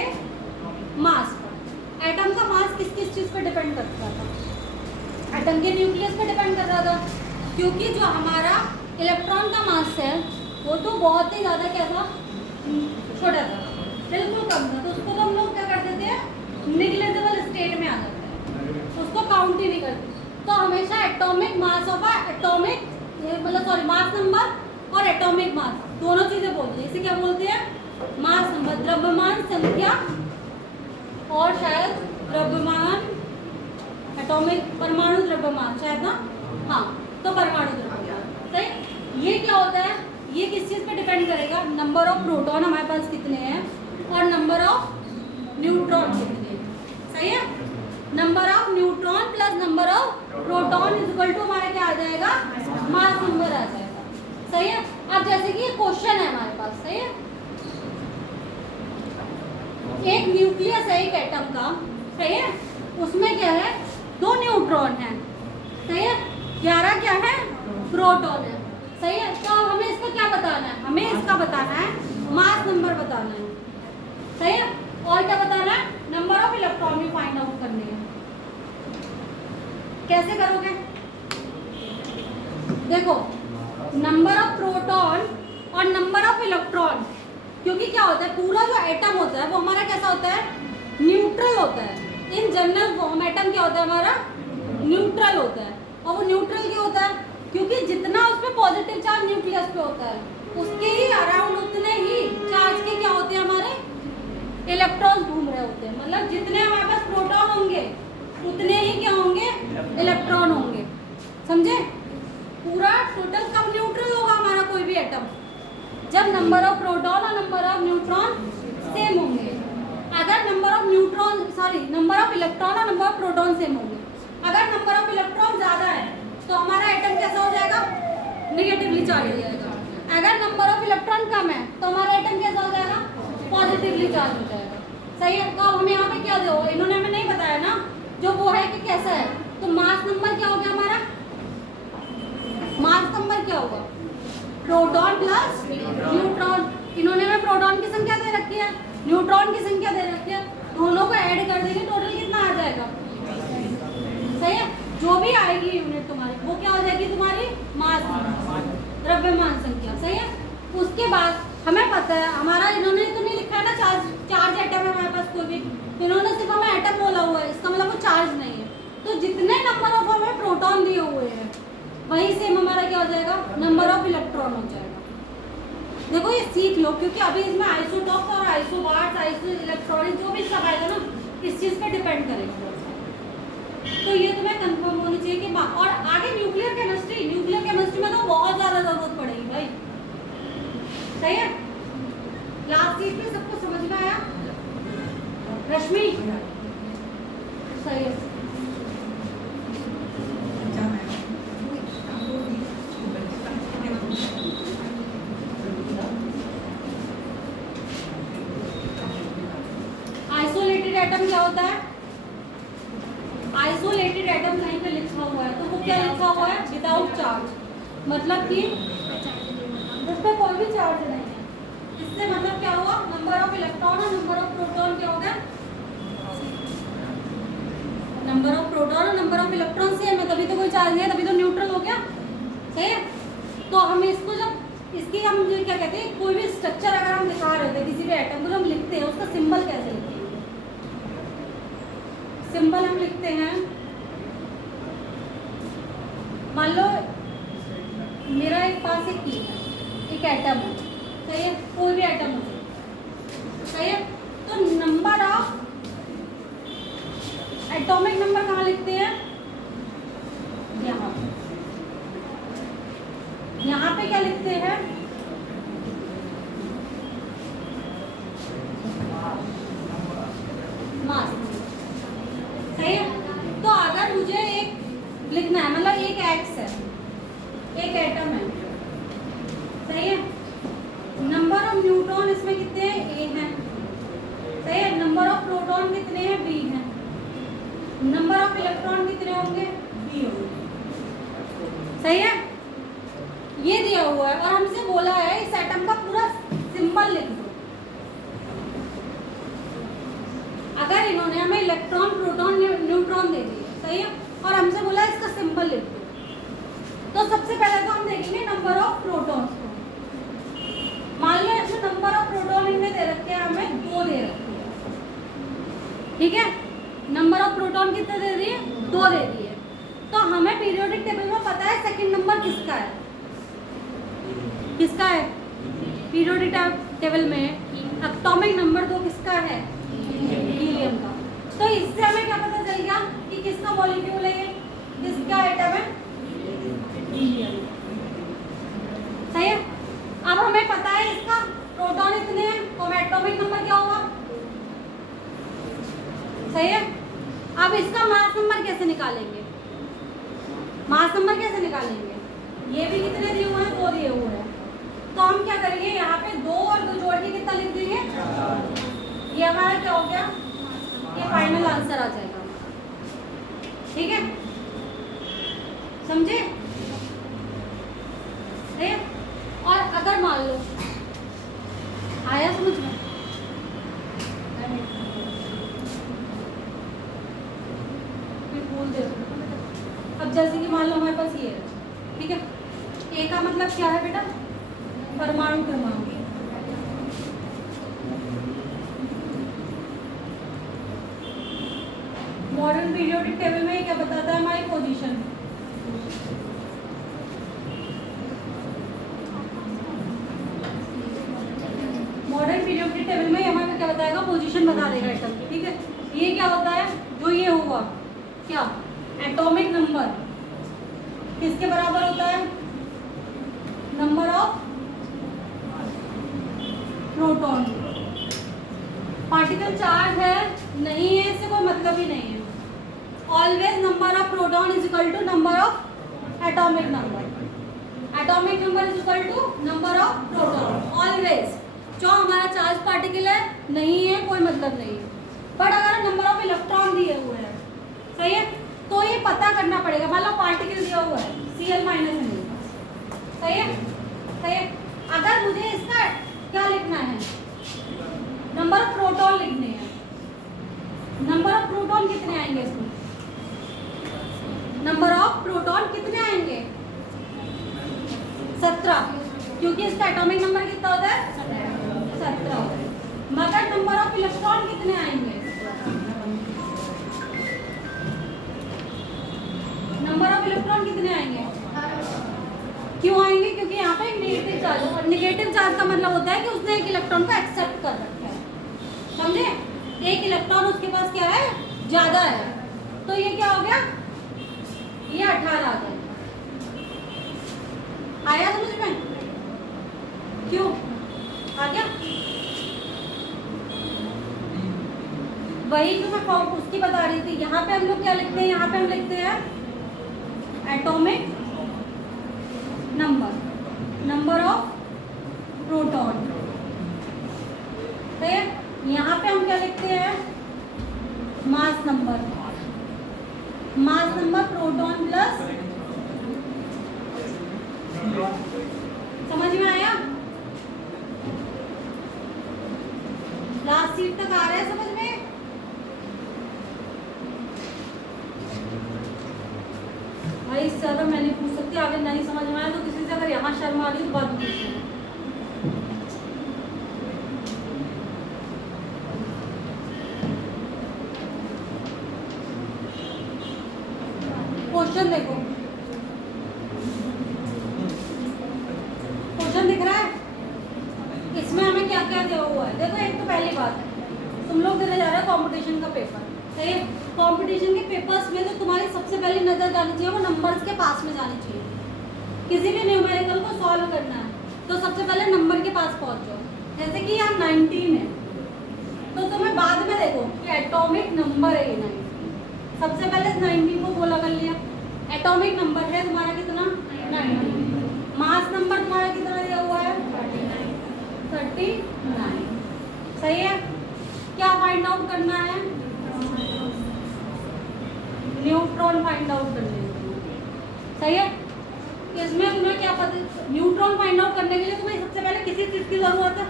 मास पर। एटम का मास किस किस चीज़ पर डिपेंड करता था, एटम के न्यूक्लियस पर डिपेंड कर रहा था, क्योंकि जो हमारा इलेक्ट्रॉन का मास है वो तो बहुत ही ज़्यादा क्या था, छोटा था, बिल्कुल कम था, तो उसको तो हम लोग क्या कर देते हैं, निग्लिजिबल स्टेट में आ जाता है, उसको काउंट ही नहीं करते। तो हमेशा एटॉमिक मास ऑफ एटॉमिक मतलब सॉरी मास नंबर और एटॉमिक मास दोनों चीज़ें बोलते हैं। इसे क्या बोलते हैं, मास नंबर, द्रव्यमान संख्या, और शायद द्रव्यमान एटॉमिक परमाणु द्रव्यमान शायद ना, हाँ, तो परमाणु द्रव्यमान, सही। ये क्या होता है, ये किस चीज़ पे डिपेंड करेगा, नंबर ऑफ प्रोटॉन हमारे पास कितने हैं और नंबर ऑफ न्यूट्रॉन कितने हैं, सही है। Number of neutron plus number of proton is equal to हमारा क्या आ जाएगा, मास नंबर आ जाएगा, सही है। अब जैसे कि ये क्वेश्चन है हमारे पास, सही है, एक न्यूक्लियस है एक एटम का, सही है, उसमें क्या है, 2 न्यूट्रॉन है, सही है, 11 क्या है, प्रोटॉन है, सही है। तो अब हमें इसका क्या बताना है, हमें इसका बताना है मास नंबर बताना है, सही है, और क्या बताना है, नंबर ऑफ इलेक्ट्रॉन भी फाइंड आउट कैसे करोगे? देखो, नंबर ऑफ प्रोटॉन और नंबर ऑफ इलेक्ट्रॉन, क्योंकि क्या होता है, पूरा जो एटम होता है वो हमारा कैसा होता है, न्यूट्रल होता है। इन जनरल फॉर्म एटम क्या होता है हमारा, न्यूट्रल होता है। और वो न्यूट्रल क्यों होता है, क्योंकि जितना उसमें पॉजिटिव चार्ज न्यूक्लियस पे होता है, उसके ही अराउंड उतने ही चार्ज के क्या होते हैं, हमारे इलेक्ट्रॉन्स घूम रहे होते हैं। मतलब जितने हमारे पास प्रोटॉन होंगे उतने ही क्या होंगे, इलेक्ट्रॉन होंगे। समझे? पूरा टोटल कब न्यूट्रल होगा हमारा कोई भी एटम, जब नंबर ऑफ प्रोटॉन और नंबर ऑफ न्यूट्रॉन सेम होंगे। अगर number of number of electron और नंबर ऑफ प्रोटॉन सेम होंगे। अगर नंबर ऑफ इलेक्ट्रॉन ज़्यादा है तो हमारा एटम कैसा हो जाएगा, नेगेटिवली चार्ज हो जाएगा। अगर नंबर ऑफ इलेक्ट्रॉन कम है तो हमारा एटम कैसा हो जाएगा, पॉजिटिवली चार्ज हो जाएगा। सही है? तो हमें यहाँ पे क्या दो, इन्होंने हमें नहीं बताया ना जो वो है कि कैसा है। तो मास नंबर क्या हो गया हमारा, मास नंबर क्या होगा, प्रोटॉन प्लस न्यूट्रॉन। इन्होंने हमें प्रोटॉन की संख्या दे रखी है, न्यूट्रॉन की संख्या दे रखी है, दोनों को ऐड कर देंगे टोटल कितना आ जाएगा। सही है? जो भी आएगी यूनिट तुम्हारी वो क्या हो जाएगी, तुम्हारी मास, द्रव्यमान संख्या। सही है? उसके बाद हमें पता है हमारा, इन्होंने तो नहीं लिखा है ना चार्ज एटम है हमारे पास कोई भी, इन्होंने सिर्फ हमें एटम बोला हुआ है, इसका मतलब वो चार्ज नहीं है। तो जितने नंबर ऑफ हमें प्रोटॉन दिए हुए हैं वही सेम हमारा क्या हो जाएगा, नंबर ऑफ इलेक्ट्रॉन हो जाएगा। देखो ये सीख लो, क्योंकि अभी इसमें आइसोटॉप्स और आइसोबार्स, आइसो इलेक्ट्रॉनिक जो भी सब आएगा ना इस चीज़ पे डिपेंड करेगा। तो ये तुम्हें कंफर्म होनी चाहिए कि और आगे न्यूक्लियर केमिस्ट्री में तो बहुत ज़्यादा ज़रूरत पड़ेगी भाई। सही है? लास्ट चीज में सबको समझ में आया? रश्मि सही है। आइसोलेटेड एटम क्या होता है, आइसोलेटेड एटम कहीं पे लिखा हुआ है तो वो क्या लिखा हुआ है, विदाउट चार्ज, मतलब कि उस पर कोई भी चार्ज नहीं है। इससे मतलब क्या हुआ, नंबर ऑफ इलेक्ट्रॉन और नंबर ऑफ प्रोटॉन क्या हो गया, नंबर ऑफ प्रोटॉन और नंबर ऑफ इलेक्ट्रॉन सेम है, तभी तो कोई चार्ज नहीं है, तभी तो न्यूट्रल हो गया। सही है? तो हम इसको जब इसकी हम जो क्या कहते हैं, कोई भी स्ट्रक्चर अगर हम दिखा रहे थे किसी भी एटम को, हम लिखते हैं उसका सिंबल कैसे लिखते हैं, सिंबल हम लिखते हैं, मान लो मेरा एक पास एक की है, एक एटम है। सही है? कोई भी एटम हो। सही है? तो नंबर ऑफ एटॉमिक नंबर कहाँ लिखते हैं, यहाँ पे क्या लिखते हैं, मास। सही है? तो अगर मुझे एक लिखना है, मतलब एक एक्स है, एक एटम है। सही है? नंबर ऑफ न्यूट्रॉन इसमें कितने हैं, ए हैं। सही है? नंबर ऑफ प्रोटॉन कितने हैं, बी हैं। नंबर ऑफ इलेक्ट्रॉन कितने होंगे, बी होंगे। सही है? ये दिया हुआ है और हमसे बोला है इस एटम का पूरा सिंबल लिख दो। अगर इन्होंने हमें इलेक्ट्रॉन प्रोटॉन न्यूट्रॉन दे दिए, सही है, और हमसे बोला इसका सिंबल लिख दो, तो सबसे पहले तो हम देखेंगे नंबर ऑफ प्रोटॉन्स को। मान लो इसमें नंबर ऑफ प्रोटॉन इनमें दे रखे हैं, हमें 2 दे रखे हैं। ठीक है? नंबर ऑफ प्रोटॉन कितने दे दिए, 2 दे दिए। तो हमें पीरियोडिक टेबल में पता है सेकंड नंबर किसका है, किसका है पीरियोडिक टेबल में एटॉमिक नंबर 2 किसका है, हीलियम का। तो इससे हमें क्या पता चल गया कि किसका मॉलिक्यूल है, किसका एटम है, हीलियम। सही है? अब हमें पता है इसका प्रोटॉन इतने हैं, तो एटॉमिक नंबर क्या होगा। सही है? अब इसका मास नंबर कैसे निकालेंगे, मास नंबर कैसे निकालेंगे, ये भी कितने दिए हुए हैं, 2 दिए हुए हैं। तो हम क्या करेंगे, यहाँ पे 2 और 2 जोड़ के कितना लिख देंगे, ये हमारा क्या हो गया, ये फाइनल आंसर आ जाएगा। ठीक है? समझे? है? और अगर मान लो आया समझ में, बोल दे अब जैसे कि मान लो हमारे पास ये है, ठीक है, ए का मतलब क्या है बेटा? परमाणु क्रमांक। मॉडर्न पीरियोडिक टेबल में क्या बताता है? हमारी पोजीशन। मॉडर्न पीरियोडिक टेबल में हमारे क्या बताएगा? पोजीशन बता देगा एटम की, ठीक है। ये क्या होता है? जो ये हुआ क्या? एटॉमिक नंबर किसके बराबर होता है? Number of proton. Particle charge है नहीं है, इससे कोई मतलब ही नहीं है। Always number of proton is equal to number of atomic number. Atomic number is equal to number of proton always. जो हमारा चार्ज पार्टिकल है नहीं है, कोई मतलब नहीं है। बट अगर नंबर ऑफ इलेक्ट्रॉन दिए हुए हैं, सही है, तो ये पता करना पड़ेगा। मान लो पार्टिकल दिया हुआ है Cl माइनस है, सही है, सही है। अगर मुझे इसका क्या लिखना है? नंबर ऑफ प्रोटॉन लिखने हैं। नंबर ऑफ प्रोटॉन कितने आएंगे इसमें? नंबर ऑफ प्रोटॉन कितने आएंगे? 17, क्योंकि इसका एटॉमिक नंबर कितना होता है? 17। मगर नंबर ऑफ इलेक्ट्रॉन कितने आएंगे? नंबर ऑफ इलेक्ट्रॉन कितने आएंगे? क्यों आएंगे? क्योंकि यहाँ पे एक नेगेटिव चार्ज है, और नेगेटिव चार्ज का मतलब होता है कि उसने एक इलेक्ट्रॉन को एक्सेप्ट कर रखा है, समझे? एक इलेक्ट्रॉन उसके पास क्या है? ज्यादा है। तो ये क्या हो गया? ये 18 आ गया। आया समझ में? क्यों आ गया? वही तो मैं फॉर्म उसकी बता रही थी। यहाँ पे हम लोग क्या लिखते हैं? यहाँ पे हम लिखते हैं atomic number, number of proton. तो यहाँ पे हम क्या लिखते हैं? Mass number. Mass number proton plus, समझ में आया? लास्ट सीट तक आ रहा है समझ में? भाई सर मैं नहीं पूछ सकती, अगर नहीं समझ में आया तो किसी से, अगर यहाँ शर्म आ रही तो बात पूछिए। क्वेश्चन देखो, क्वेश्चन दिख रहा है? इसमें हमें क्या क्या दिया हुआ है? देखो, एक तो पहली बात, तुम लोग देने जा रहे हो कंपटीशन का पेपर, सही है। कंपटीशन के पेपर्स में तो तुम्हारी सबसे पहली नजर जानी चाहिए वो नंबर्स के पास में जानी चाहिए। किसी भी न्यूमेरिकल को सॉल्व करना है तो सबसे पहले नंबर के पास पहुंचो। जैसे कि यहाँ 19 है, तो तुम्हें बाद में देखो कि एटॉमिक नंबर है ये 19। सबसे पहले 19 को बोला कर लिया। एटॉमिक नंबर है तुम्हारा कितना? 19। मास नंबर तुम्हारा कितना दिया हुआ है? 39। सही है। क्या फाइंड आउट करना है? न्यूट्रॉन फाइंड आउट करने के लिए, सही है। इसमें तुम्हें क्या पता? न्यूट्रॉन फाइंड आउट करने के लिए तुम्हें सबसे पहले किसी चीज की जरूरत है?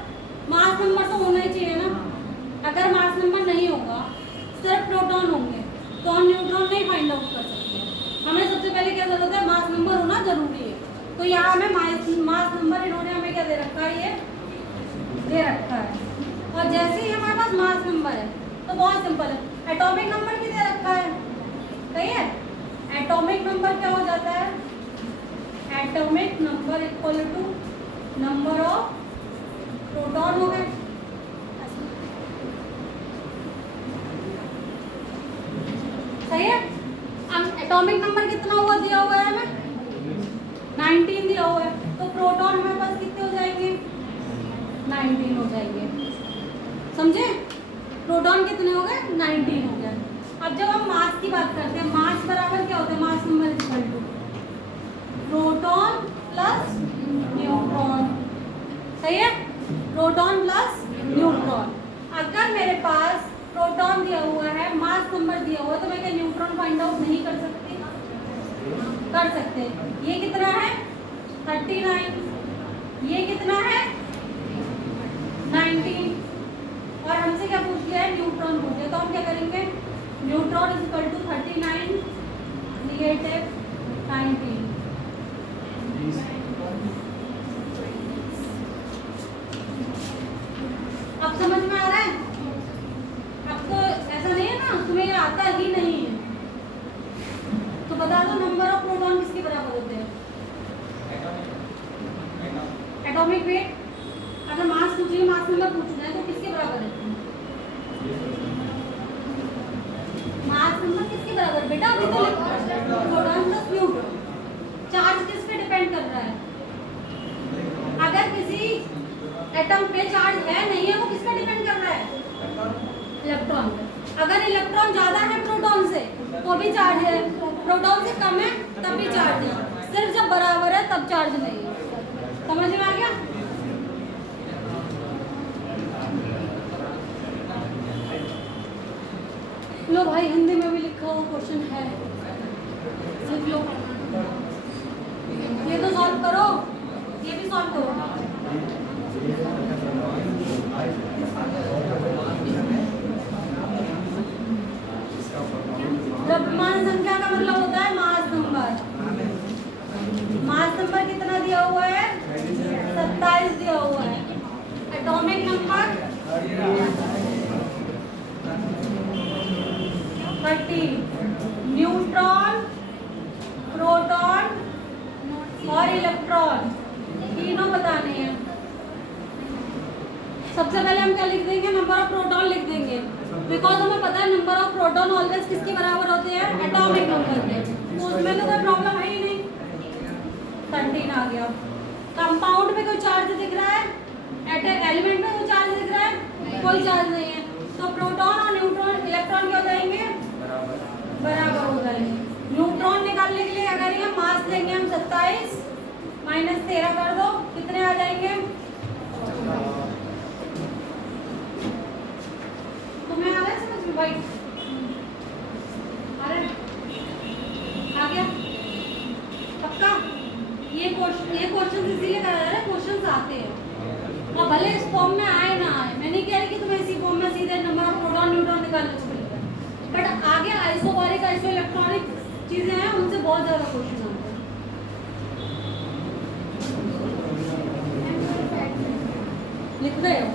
मास नंबर तो होना ही चाहिए ना। अगर मास नंबर नहीं होगा, सिर्फ प्रोटॉन होंगे, तो हम न्यूट्रॉन नहीं फाइंड आउट कर सकते। हमें सबसे पहले क्या जरूरत है? मास नंबर होना जरूरी है। तो यहाँ हमें मास नंबर इन्होंने हमें क्या दे रखा है? ये दे रखा है। और जैसे ही हमारे पास मास नंबर है तो बहुत सिंपल है, एटॉमिक नंबर भी दे रखा है, सही है। एटॉमिक नंबर क्या हो जाता है? Atomic number equal to number of proton हो गए। सही है। अब एटॉमिक नंबर कितना हुआ दिया हुआ है हमें? 19 दिया हुआ है, तो प्रोटॉन हमारे पास कितने हो जाएंगे? 19 हो जाएंगे, समझे? प्रोटॉन कितने हो गए? 19 हो गए। अब जब हम मास की बात करते हैं, मास बराबर क्या होता है? Mass number equal to proton plus neutron, सही है। Proton plus neutron. अगर मेरे पास प्रोटॉन दिया हुआ है, मास नंबर दिया हुआ है, तो मैं क्या न्यूट्रॉन फाइंड आउट नहीं कर सकती? कर सकते। ये कितना है? 39। ये कितना है? 19। और हमसे क्या पूछ लिया है? न्यूट्रॉन पूछ लिया। तो हम क्या करेंगे? Neutron is equal to 39 negative 90। अब समझ में आ रहा है? अब तो ऐसा नहीं है ना, तुम्हें ये आता ही नहीं है तो बता दो नंबर ऑफ प्रोटॉन किसके बराबर होते हैं? Atomic weight. अगर मास पूछिए, मास नंबर पूछना है तो किसके बराबर है? मास नंबर किसके बराबर बेटा? अभी तो प्रोटॉन प्लस न्यूट्रॉन। चार्ज किस पे डिपेंड कर रहा है? अगर किसी एटम पे चार्ज है नहीं है, वो किस पे डिपेंड कर रहा है? इलेक्ट्रॉन पे। अगर इलेक्ट्रॉन ज्यादा है प्रोटॉन से तो भी चार्ज है, प्रोटॉन से कम है तब भी चार्ज है, सिर्फ जब बराबर है तब चार्ज नहीं है। समझ में आ गया? लो भाई, हिंदी में भी लिखा हुआ क्वेश्चन है, सीख लो। ये तो सॉल्व करो, ये भी सॉल्व करो। द्रव्यमान संख्या का मतलब होता है मास नंबर। मास नंबर कितना दिया हुआ है? 27 दिया हुआ है। Atomic number 30। न्यूट्रॉन, प्रोटॉन और इलेक्ट्रॉन तीनों बताने हैं। सबसे पहले हम क्या लिख देंगे? नंबर ऑफ प्रोटॉन लिख देंगे, बिकॉज हमें पता है नंबर ऑफ प्रोटॉन ऑलवेज किसके बराबर होते हैं? एटॉमिक नंबर के। तो उसमें तो कोई प्रॉब्लम है ही नहीं। 13 आ गया। कंपाउंड में कोई चार्ज दिख रहा है? एलिमेंट में कोई चार्ज दिख रहा है? कोई चार्ज नहीं है, तो प्रोटॉन और न्यूट्रॉन इलेक्ट्रॉन क्या हो जाएंगे? बराबर हो जाएंगे। न्यूट्रॉन निकालने के लिए क्या करेंगे? मास लेंगे हम 27 माइनस 13 कर दो, कितने आ जाएंगे? तुम्हें आ रहा है समझ में भाई? आ रहा है? आ गया? पक्का? ये क्वेश्चन इसीलिए करा जा रहा है, क्वेश्चन आते हैं और भले इस फॉर्म में आए ना आए। मैं नहीं कह रही कि तुम्हें इसी फॉर्म में सीधे नंबर ऑफ प्रोटॉन न्यूट्रॉन निकालने को मिलेगा, बट आगे आइसोबारिक आइसो इलेक्ट्रॉनिक चीजें हैं, उनसे बहुत ज्यादा क्वेश्चन आते हैं। लिख रहे हो?